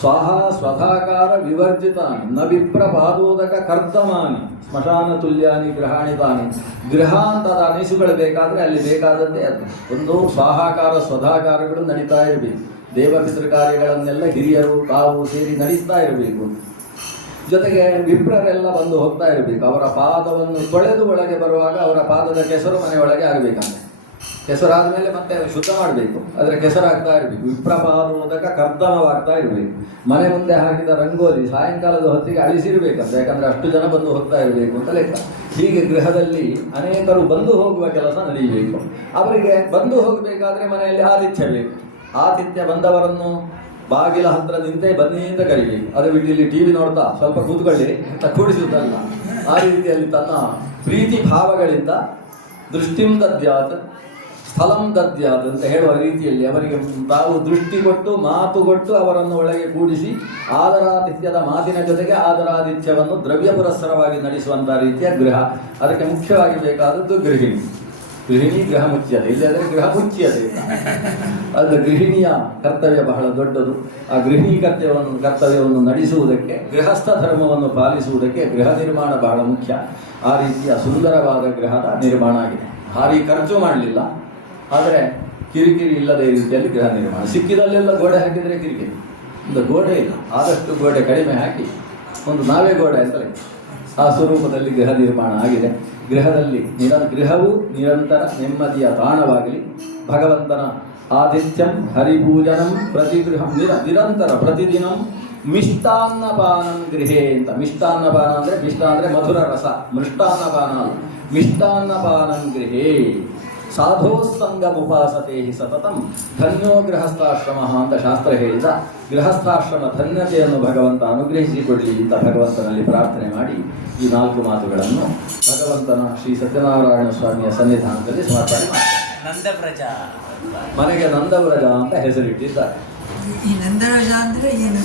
ಸ್ವಾಹ ಸ್ವಧಾಕಾರ ವಿವರ್ಜಿತಾನಿ ನ ವಿಪ್ರ ಪಾದೋದಕ ಕರ್ದಮಾನಿ ಸ್ಮಶಾನ ತುಲ್ಯಾನಿ ಗೃಹಾಣಿತಾನಿ. ಗೃಹ ಅಂತ ಅದು ಅನಿಸುಗೊಳ್ಬೇಕಾದ್ರೆ ಅಲ್ಲಿ ಬೇಕಾದದ್ದೇ ಅದು. ಒಂದು ಸ್ವಾಹಾಕಾರ ಸ್ವಧಾಕಾರಗಳು ನಡೀತಾ ಇರಬೇಕು. ದೇವಪಿತೃ ಕಾರ್ಯಗಳನ್ನೆಲ್ಲ ಹಿರಿಯರು ತಾವು ಸೇರಿ ನಡೀತಾ ಇರಬೇಕು. ಜೊತೆಗೆ ವಿಪ್ರರೆಲ್ಲ ಬಂದು ಹೋಗ್ತಾ ಇರಬೇಕು. ಅವರ ಪಾದವನ್ನು ತೊಳೆದು ಒಳಗೆ ಬರುವಾಗ ಅವರ ಪಾದದ ಕೆಸರು ಮನೆಯೊಳಗೆ ಆಗಬೇಕಂತೆ. ಕೆಸರಾದ ಮೇಲೆ ಮತ್ತೆ ಶುದ್ಧ ಮಾಡಬೇಕು. ಅದರ ಕೆಸರಾಗ್ತಾ ಇರಬೇಕು. ವಿಪ್ರಪಾದೋದಕ ಕರ್ದಮವಾಗ್ತಾ ಇರಬೇಕು. ಮನೆ ಮುಂದೆ ಹಾಕಿದ ರಂಗೋಲಿ ಸಾಯಂಕಾಲದ ಹೊತ್ತಿಗೆ ಅಳಿಸಿರ್ಬೇಕಂತ. ಯಾಕಂದರೆ ಅಷ್ಟು ಜನ ಬಂದು ಹೋಗ್ತಾ ಇರಬೇಕು ಅಂತ ಲೆಕ್ಕ. ಹೀಗೆ ಗೃಹದಲ್ಲಿ ಅನೇಕರು ಬಂದು ಹೋಗುವ ಕೆಲಸ ನಡೆಯಬೇಕು. ಅವರಿಗೆ ಬಂದು ಹೋಗಬೇಕಾದ್ರೆ ಮನೆಯಲ್ಲಿ ಆತಿಥ್ಯ ಬೇಕು. ಆತಿಥ್ಯ ಬಂದವರನ್ನು ಬಾಗಿಲ ಹತ್ರ ನಿಂತೇ ಬನ್ನಿ ಅಂತ ಕರಿಬೇಕು. ಅದು ಬಿಟ್ಟು ಇಲ್ಲಿ ಟಿ ವಿ ನೋಡ್ತಾ ಸ್ವಲ್ಪ ಕೂತ್ಕೊಳ್ಳಿ ಅಂತ ಕೂಡಿಸುವುದಲ್ಲ. ಆ ರೀತಿಯಲ್ಲಿ ತನ್ನ ಪ್ರೀತಿ ಭಾವಗಳಿಂದ ದೃಷ್ಟಿಂ ದದ್ಯಾತ್ ಸ್ಥಳಂ ದದ್ಯಾತ್ ಅಂತ ಹೇಳುವ ರೀತಿಯಲ್ಲಿ ಅವರಿಗೆ ತಾವು ದೃಷ್ಟಿ ಕೊಟ್ಟು ಮಾತು ಕೊಟ್ಟು ಅವರನ್ನು ಒಳಗೆ ಕೂಡಿಸಿ ಆದರಾತಿಥ್ಯದ ಮಾತಿನ ಜೊತೆಗೆ ಆದರಾತಿಥ್ಯವನ್ನು ದ್ರವ್ಯ ಪುರಸ್ಸರವಾಗಿ ನಡೆಸುವಂಥ ರೀತಿಯ ಗೃಹ. ಅದಕ್ಕೆ ಮುಖ್ಯವಾಗಿ ಬೇಕಾದದ್ದು ಗೃಹಿಣಿ. ಗೃಹಿಣಿ ಗೃಹ ಮುಚ್ಯತೆ. ಇಲ್ಲದ್ರೆ ಗೃಹ ಮುಚ್ಯತೆ. ಅದು ಗೃಹಿಣಿಯ ಕರ್ತವ್ಯ ಬಹಳ ದೊಡ್ಡದು. ಆ ಗೃಹಿಣಿ ಕರ್ತವ್ಯವನ್ನು ನಡೆಸುವುದಕ್ಕೆ, ಗೃಹಸ್ಥ ಧರ್ಮವನ್ನು ಪಾಲಿಸುವುದಕ್ಕೆ ಗೃಹ ನಿರ್ಮಾಣ ಬಹಳ ಮುಖ್ಯ. ಆ ರೀತಿಯ ಸುಂದರವಾದ ಗೃಹದ ನಿರ್ಮಾಣ ಆಗಿದೆ. ಭಾರಿ ಖರ್ಚು ಮಾಡಲಿಲ್ಲ, ಆದರೆ ಕಿರಿಕಿರಿ ಇಲ್ಲದ ರೀತಿಯಲ್ಲಿ ಗೃಹ ನಿರ್ಮಾಣ. ಸಿಕ್ಕಿದಲ್ಲೆಲ್ಲ ಗೋಡೆ ಹಾಕಿದರೆ ಕಿರಿಕಿರಿ. ಒಂದು ಗೋಡೆ ಇಲ್ಲ, ಆದಷ್ಟು ಗೋಡೆ ಕಡಿಮೆ ಹಾಕಿ ಒಂದು ನಾವೇ ಗೋಡೆ ಅಂತಲೇ ಆ ಸ್ವರೂಪದಲ್ಲಿ ಗೃಹ ನಿರ್ಮಾಣ ಆಗಿದೆ. ಗೃಹದಲ್ಲಿ ಗೃಹವು ನಿರಂತರ ನೆಮ್ಮದಿಯ ತಾಣವಾಗಲಿ. ಭಗವಂತನ ಆತಿಥ್ಯಂ ಹರಿಪೂಜನಂ ಪ್ರತಿಗೃಹಂ ನಿರಂತರ ಪ್ರತಿದಿನಂ ಮಿಷ್ಟಾನ್ನಪಾನಂ ಗೃಹೇ ಅಂತ. ಮಿಷ್ಟಾನ್ನಪಾನ ಅಂದರೆ ಮಿಷ್ಟ ಅಂದರೆ ಮಧುರ ರಸ, ಮೃಷ್ಟಾನ್ನಪಾನ ಅಲ್ಲ. ಮಿಷ್ಟಾನ್ನಪಾನಂ ಗೃಹೇ ಸಾಧೋಸ್ಸಂಗಮುಪಾಸತೆ ಸತತಂ ಧನ್ಯೋ ಗೃಹಸ್ಥಾಶ್ರಮ ಅಂತ ಶಾಸ್ತ್ರ ಹೇಳಿದ. ಗೃಹಸ್ಥಾಶ್ರಮ ಧನ್ಯತೆಯನ್ನು ಭಗವಂತ ಅನುಗ್ರಹಿಸಿಕೊಳ್ಳಿ ಅಂತ ಭಗವಂತನಲ್ಲಿ ಪ್ರಾರ್ಥನೆ ಮಾಡಿ ಈ 4 ಮಾತುಗಳನ್ನು ಭಗವಂತನ ಶ್ರೀ ಸತ್ಯನಾರಾಯಣ ಸ್ವಾಮಿಯ ಸನ್ನಿಧಾನದಲ್ಲಿ ಸಮರ್ಪಣೆ ಮಾಡ್ತಾರೆ. ಮನೆಗೆ ನಂದವ್ರಜ ಅಂತ ಹೆಸರಿಟ್ಟಿದ್ದಾರೆ. ಈ ನಂದವ್ರಜ ಅಂದ್ರೆ ಏನು?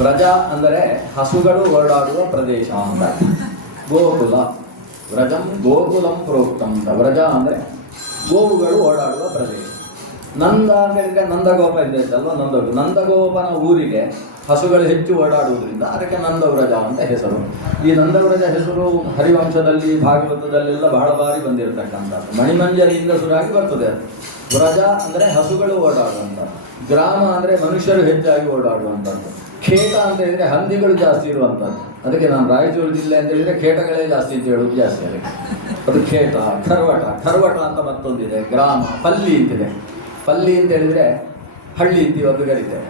ವ್ರಜ ಅಂದರೆ ಹಸುಗಳು ಓಡಾಡುವ ಪ್ರದೇಶ ಅಂತ. ಗೋಕುಲ ವ್ರಜಂ ಗೋಕುಲಂ ಪ್ರೋಕ್ತಂ ಅಂತ. ವ್ರಜ ಅಂದರೆ ಗೋವುಗಳು ಓಡಾಡುವ ಪ್ರದೇಶ. ನಂದ ಅಂತ ಹೇಳಿದ್ರೆ ನಂದಗೋಪ ಇದ್ದಲ್ವ, ನಂದಗೋಪನ ಊರಿಗೆ ಹಸುಗಳು ಹೆಚ್ಚು ಓಡಾಡುವುದರಿಂದ ಅದಕ್ಕೆ ನಂದವ್ರಜ ಅಂತ ಹೆಸರು. ಈ ನಂದವ್ರಜ ಹೆಸರು ಹರಿವಂಶದಲ್ಲಿ ಭಾಗವತದಲ್ಲೆಲ್ಲ ಬಹಳ ಬಾರಿ ಬಂದಿರತಕ್ಕಂಥದ್ದು. ಮಣಿಮಂಜರಿಯಿಂದ ಶುರುವಾಗಿ ಬರ್ತದೆ ಅದು. ವ್ರಜ ಅಂದರೆ ಹಸುಗಳು ಓಡಾಡುವಂಥದ್ದು. ಗ್ರಾಮ ಅಂದರೆ ಮನುಷ್ಯರು ಹೆಚ್ಚಾಗಿ ಓಡಾಡುವಂಥದ್ದು. ಖೇಟ ಅಂತ ಹೇಳಿದರೆ ಹಂದಿಗಳು ಜಾಸ್ತಿ ಇರುವಂಥದ್ದು. ಅದಕ್ಕೆ ನಾನು ರಾಯಚೂರು ಜಿಲ್ಲೆ ಅಂತ ಹೇಳಿದರೆ ಖೇಟಗಳೇ ಜಾಸ್ತಿ ಅಂತ ಹೇಳೋದು ಜಾಸ್ತಿ. ಅದಕ್ಕೆ ಅದು ಖೇಟ. ಖರ್ವಟ ಅಂತ ಮತ್ತೊಂದಿದೆ. ಗ್ರಾಮ. ಪಲ್ಲಿ ಅಂತಿದೆ. ಪಲ್ಲಿ ಅಂತ ಹೇಳಿದರೆ ಹಳ್ಳಿ ಅಂತ ಇವತ್ತು ಕರೀತೇವೆ.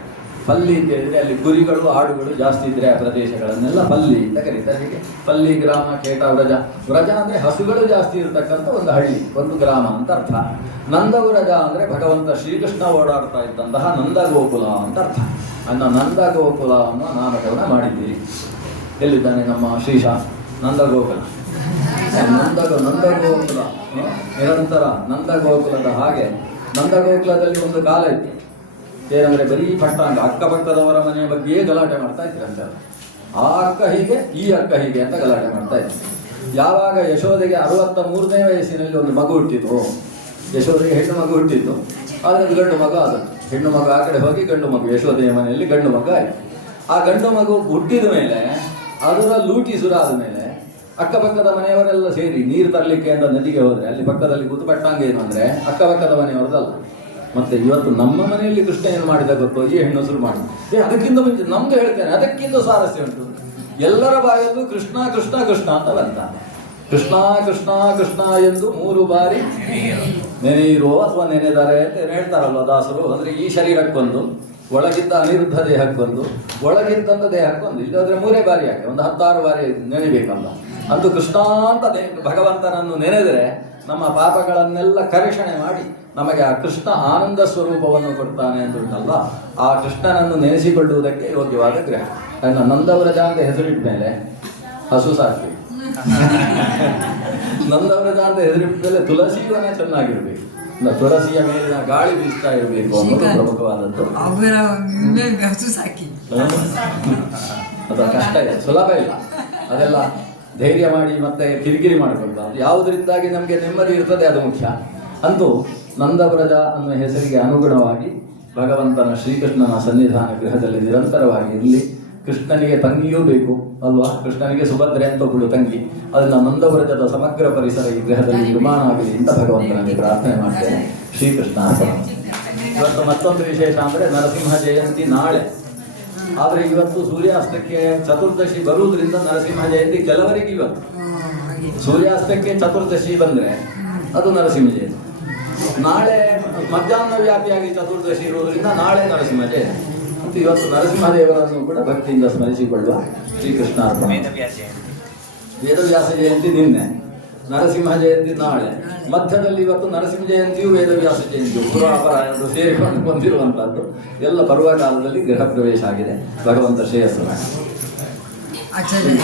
ಪಲ್ಲಿ ಅಂತ ಹೇಳಿದರೆ ಅಲ್ಲಿ ಕುರಿಗಳು ಆಡುಗಳು ಜಾಸ್ತಿ ಇದ್ದರೆ ಆ ಪ್ರದೇಶಗಳನ್ನೆಲ್ಲ ಪಲ್ಲಿ ಅಂತ ಕರೀತಾರೆ. ಹೀಗೆ ಪಲ್ಲಿ, ಗ್ರಾಮ, ಖೇಟ, ವ್ರಜ. ವ್ರಜ ಅಂದರೆ ಹಸುಗಳು ಜಾಸ್ತಿ ಇರತಕ್ಕಂಥ ಒಂದು ಹಳ್ಳಿ, ಒಂದು ಗ್ರಾಮ ಅಂತ ಅರ್ಥ. ನಂದವ್ರಜ ಅಂದರೆ ಭಗವಂತ ಶ್ರೀಕೃಷ್ಣ ಓಡಾಡ್ತಾ ಇದ್ದಂತಹ ನಂದಗೋಕುಲ ಅಂತ ಅರ್ಥ. ನಂದಗೋಕುಲ ಅನ್ನೋ ನಾಮಕರಣ ಮಾಡಿದ್ದೀರಿ. ಎಲ್ಲಿದ್ದಾನೆ ನಮ್ಮ ಶ್ರೀಶ? ನಂದಗೋಕುಲ. ನಂದಗೋಕುಲ ನಿರಂತರ ನಂದಗೋಕುಲದ ಹಾಗೆ. ನಂದಗೋಕುಲದಲ್ಲಿ ಒಂದು ಕಾಲ ಇತ್ತು. ಏನಂದರೆ ಬರೀ ಪಟ್ಟಾಂಗ, ಅಕ್ಕಪಕ್ಕದವರ ಮನೆಯ ಬಗ್ಗೆಯೇ ಗಲಾಟೆ ಮಾಡ್ತಾ ಇದ್ರಂತೆ. ಆ ಅಕ್ಕ ಹೀಗೆ, ಈ ಅಕ್ಕ ಹೀಗೆ ಅಂತ ಗಲಾಟೆ ಮಾಡ್ತಾ ಇದ್ರು. ಯಾವಾಗ ಯಶೋದೆಗೆ 63ನೇ ವಯಸ್ಸಿನಲ್ಲಿ ಒಂದು ಮಗು ಹುಟ್ಟಿತು. ಯಶೋದೆಗೆ ಹೆಣ್ಣು ಮಗು ಹುಟ್ಟಿತ್ತು, ಆದರೆ ಅದು ಗಂಡು ಮಗು ಆದದ್ದು. ಹೆಣ್ಣು ಮಗು ಆ ಕಡೆ ಹೋಗಿ ಗಂಡು ಮಗು, ಯಶೋದೆಯ ಮನೆಯಲ್ಲಿ ಗಂಡು ಮಗು ಆಯಿತು. ಆ ಗಂಡು ಮಗು ಹುಟ್ಟಿದ ಮೇಲೆ, ಅದರ ಲೂಟಿ ಸುರಾದ ಮೇಲೆ ಅಕ್ಕಪಕ್ಕದ ಮನೆಯವರೆಲ್ಲ ಸೇರಿ ನೀರು ತರಲಿಕ್ಕೆ ಅಂತ ನದಿಗೆ ಹೋದರೆ ಅಲ್ಲಿ ಪಕ್ಕದಲ್ಲಿ ಕೂತು ಪಟ್ಟಾಂಗ ಏನು ಅಂದರೆ ಅಕ್ಕಪಕ್ಕದ ಮನೆಯವರದಲ್ಲ. ಮತ್ತು ಇವತ್ತು ನಮ್ಮ ಮನೆಯಲ್ಲಿ ಕೃಷ್ಣ ಏನು ಮಾಡಿದ ಗೊತ್ತೋ, ಈ ಹೆಣ್ಣು ಮಾಡಿ ಅದಕ್ಕಿಂತ ಮುಂಚೆ ನಮ್ದು ಹೇಳ್ತೇನೆ, ಅದಕ್ಕಿಂತ ಸ್ವಾರಸ್ಯ ಉಂಟು. ಎಲ್ಲರ ಬಾಯಲ್ಲೂ ಕೃಷ್ಣ ಕೃಷ್ಣ ಕೃಷ್ಣ ಅಂತ ಬಂತ. ಕೃಷ್ಣ ಕೃಷ್ಣ ಕೃಷ್ಣ ಎಂದು 3 ಬಾರಿ ನೆನೆಯಿರೋ ಅಥವಾ ನೆನೆದರೆ ಅಂತ ಹೇಳ್ತಾರಲ್ವ ದಾಸರು. ಅಂದರೆ ಈ ಶರೀರಕ್ಕೊಂದು, ಒಳಗಿದ್ದ ಅನಿರುದ್ಧ ದೇಹಕ್ಕೊಂದು, ಒಳಗಿದ್ದಂಥ ದೇಹಕ್ಕೊಂದು. ಇಲ್ಲಾದ್ರೆ 3 ಬಾರಿ ಯಾಕೆ, ಒಂದು 16 ಬಾರಿ ನೆನೆಬೇಕಲ್ಲ. ಅಂತೂ ಕೃಷ್ಣ ಅಂತ ಭಗವಂತನನ್ನು ನೆನೆದರೆ ನಮ್ಮ ಪಾಪಗಳನ್ನೆಲ್ಲ ಕರೆಷಣೆ ಮಾಡಿ ನಮಗೆ ಆ ಕೃಷ್ಣ ಆನಂದ ಸ್ವರೂಪವನ್ನು ಕೊಡ್ತಾನೆ ಅಂದುಂಟಲ್ಲ. ಆ ಕೃಷ್ಣನನ್ನು ನೆನೆಸಿಕೊಳ್ಳುವುದಕ್ಕೆ ಯೋಗ್ಯವಾದ ಗೃಹ. ನಂದವ್ರಜ ಅಂತ ಹೆಸರಿಟ್ಟ ಮೇಲೆ ಹಸು ಸಾಕಿ ನಂದವ್ರದ ಅಂತ ಹೆದರಿಬಿಟ್ಟರೆ ತುಳಸಿ ವನ ಚೆನ್ನಾಗಿರ್ಬೇಕು, ತುಳಸಿಯ ಮೇಲಿನ ಗಾಳಿ ಬೀಸ್ತಾ ಇರಬೇಕು ಅನ್ನೋದು ಪ್ರಮುಖವಾದದ್ದು. ಅವರ ಹಸು ಸಾಕಿ ಅದು ಕಷ್ಟ ಇದೆ, ಸುಲಭ ಇಲ್ಲ. ಅದೆಲ್ಲ ಧೈರ್ಯ ಮಾಡಿ ಮತ್ತೆ ಕಿರಿಕಿರಿ ಮಾಡಬಾರ್ದು. ಯಾವುದರಿಂದಾಗಿ ನಮಗೆ ನೆಮ್ಮದಿ ಇರ್ತದೆ ಅದು ಮುಖ್ಯ. ಅಂತೂ ನಂದವ್ರಜ ಅನ್ನೋ ಹೆಸರಿಗೆ ಅನುಗುಣವಾಗಿ ಭಗವಂತನ ಶ್ರೀಕೃಷ್ಣನ ಸನ್ನಿಧಾನ ಗೃಹದಲ್ಲಿ ನಿರಂತರವಾಗಿ ಇರಲಿ. ಕೃಷ್ಣನಿಗೆ ತಂಗಿಯೂ ಬೇಕು ಅಲ್ವಾ, ಕೃಷ್ಣನಿಗೆ ಸುಭದ್ರೆ ಅಂತ ಒಬ್ಬಳು ತಂಗಿ, ಅದನ್ನ ನಂದವ್ರಜದ ಸಮಗ್ರ ಪರಿಸರ ಈ ಗೃಹದಲ್ಲಿ ನಿರ್ಮಾಣ ಆಗಲಿ ಅಂತ ಭಗವಂತನಲ್ಲಿ ಪ್ರಾರ್ಥನೆ ಮಾಡ್ತೇನೆ. ಶ್ರೀಕೃಷ್ಣ ಅರ್ಪಣ. ಇವತ್ತು ಮತ್ತೊಂದು ವಿಶೇಷ ಅಂದರೆ ನರಸಿಂಹ ಜಯಂತಿ ನಾಳೆ. ಆದರೆ ಇವತ್ತು ಸೂರ್ಯಾಸ್ತಕ್ಕೆ ಚತುರ್ದಶಿ ಬರುವುದರಿಂದ ನರಸಿಂಹ ಜಯಂತಿ ಕೆಲವರಿಗೆ ಇವತ್ತು. ಸೂರ್ಯಾಸ್ತಕ್ಕೆ ಚತುರ್ದಶಿ ಬಂದರೆ ಅದು ನರಸಿಂಹ ಜಯಂತಿ. ನಾಳೆ ಮಧ್ಯಾಹ್ನ ವ್ಯಾಪಿಯಾಗಿ ಚತುರ್ದಶಿ ಇರುವುದರಿಂದ ನಾಳೆ ನರಸಿಂಹ ಜಯಂತಿ. ಮತ್ತು ಇವತ್ತು ನರಸಿಂಹದೇವರನ್ನು ಕೂಡ ಭಕ್ತಿಯಿಂದ ಸ್ಮರಿಸಿಕೊಳ್ಳುವ. ಶ್ರೀಕೃಷ್ಣ ಅರ್ಪಣ. ವೇದವ್ಯಾಸ ಜಯಂತಿ ನಿನ್ನೆ, ನರಸಿಂಹ ಜಯಂತಿ ನಾಳೆ, ಮಧ್ಯದಲ್ಲಿ ಇವತ್ತು ನರಸಿಂಹ ಜಯಂತಿಯು ವೇದವ್ಯಾಸ ಜಯಂತಿಯು ಪುರಾಪರಾಯಣರು ಸೇರಿಕೊಂಡು ಬಂದಿರುವಂತಹದ್ದು. ಎಲ್ಲ ಪರ್ವಕಾಲದಲ್ಲಿ ಗೃಹ ಪ್ರವೇಶ ಆಗಿದೆ. ಭಗವಂತ ಶ್ರೇಯಸ್ಸು. ಆಚಾರ್ಯ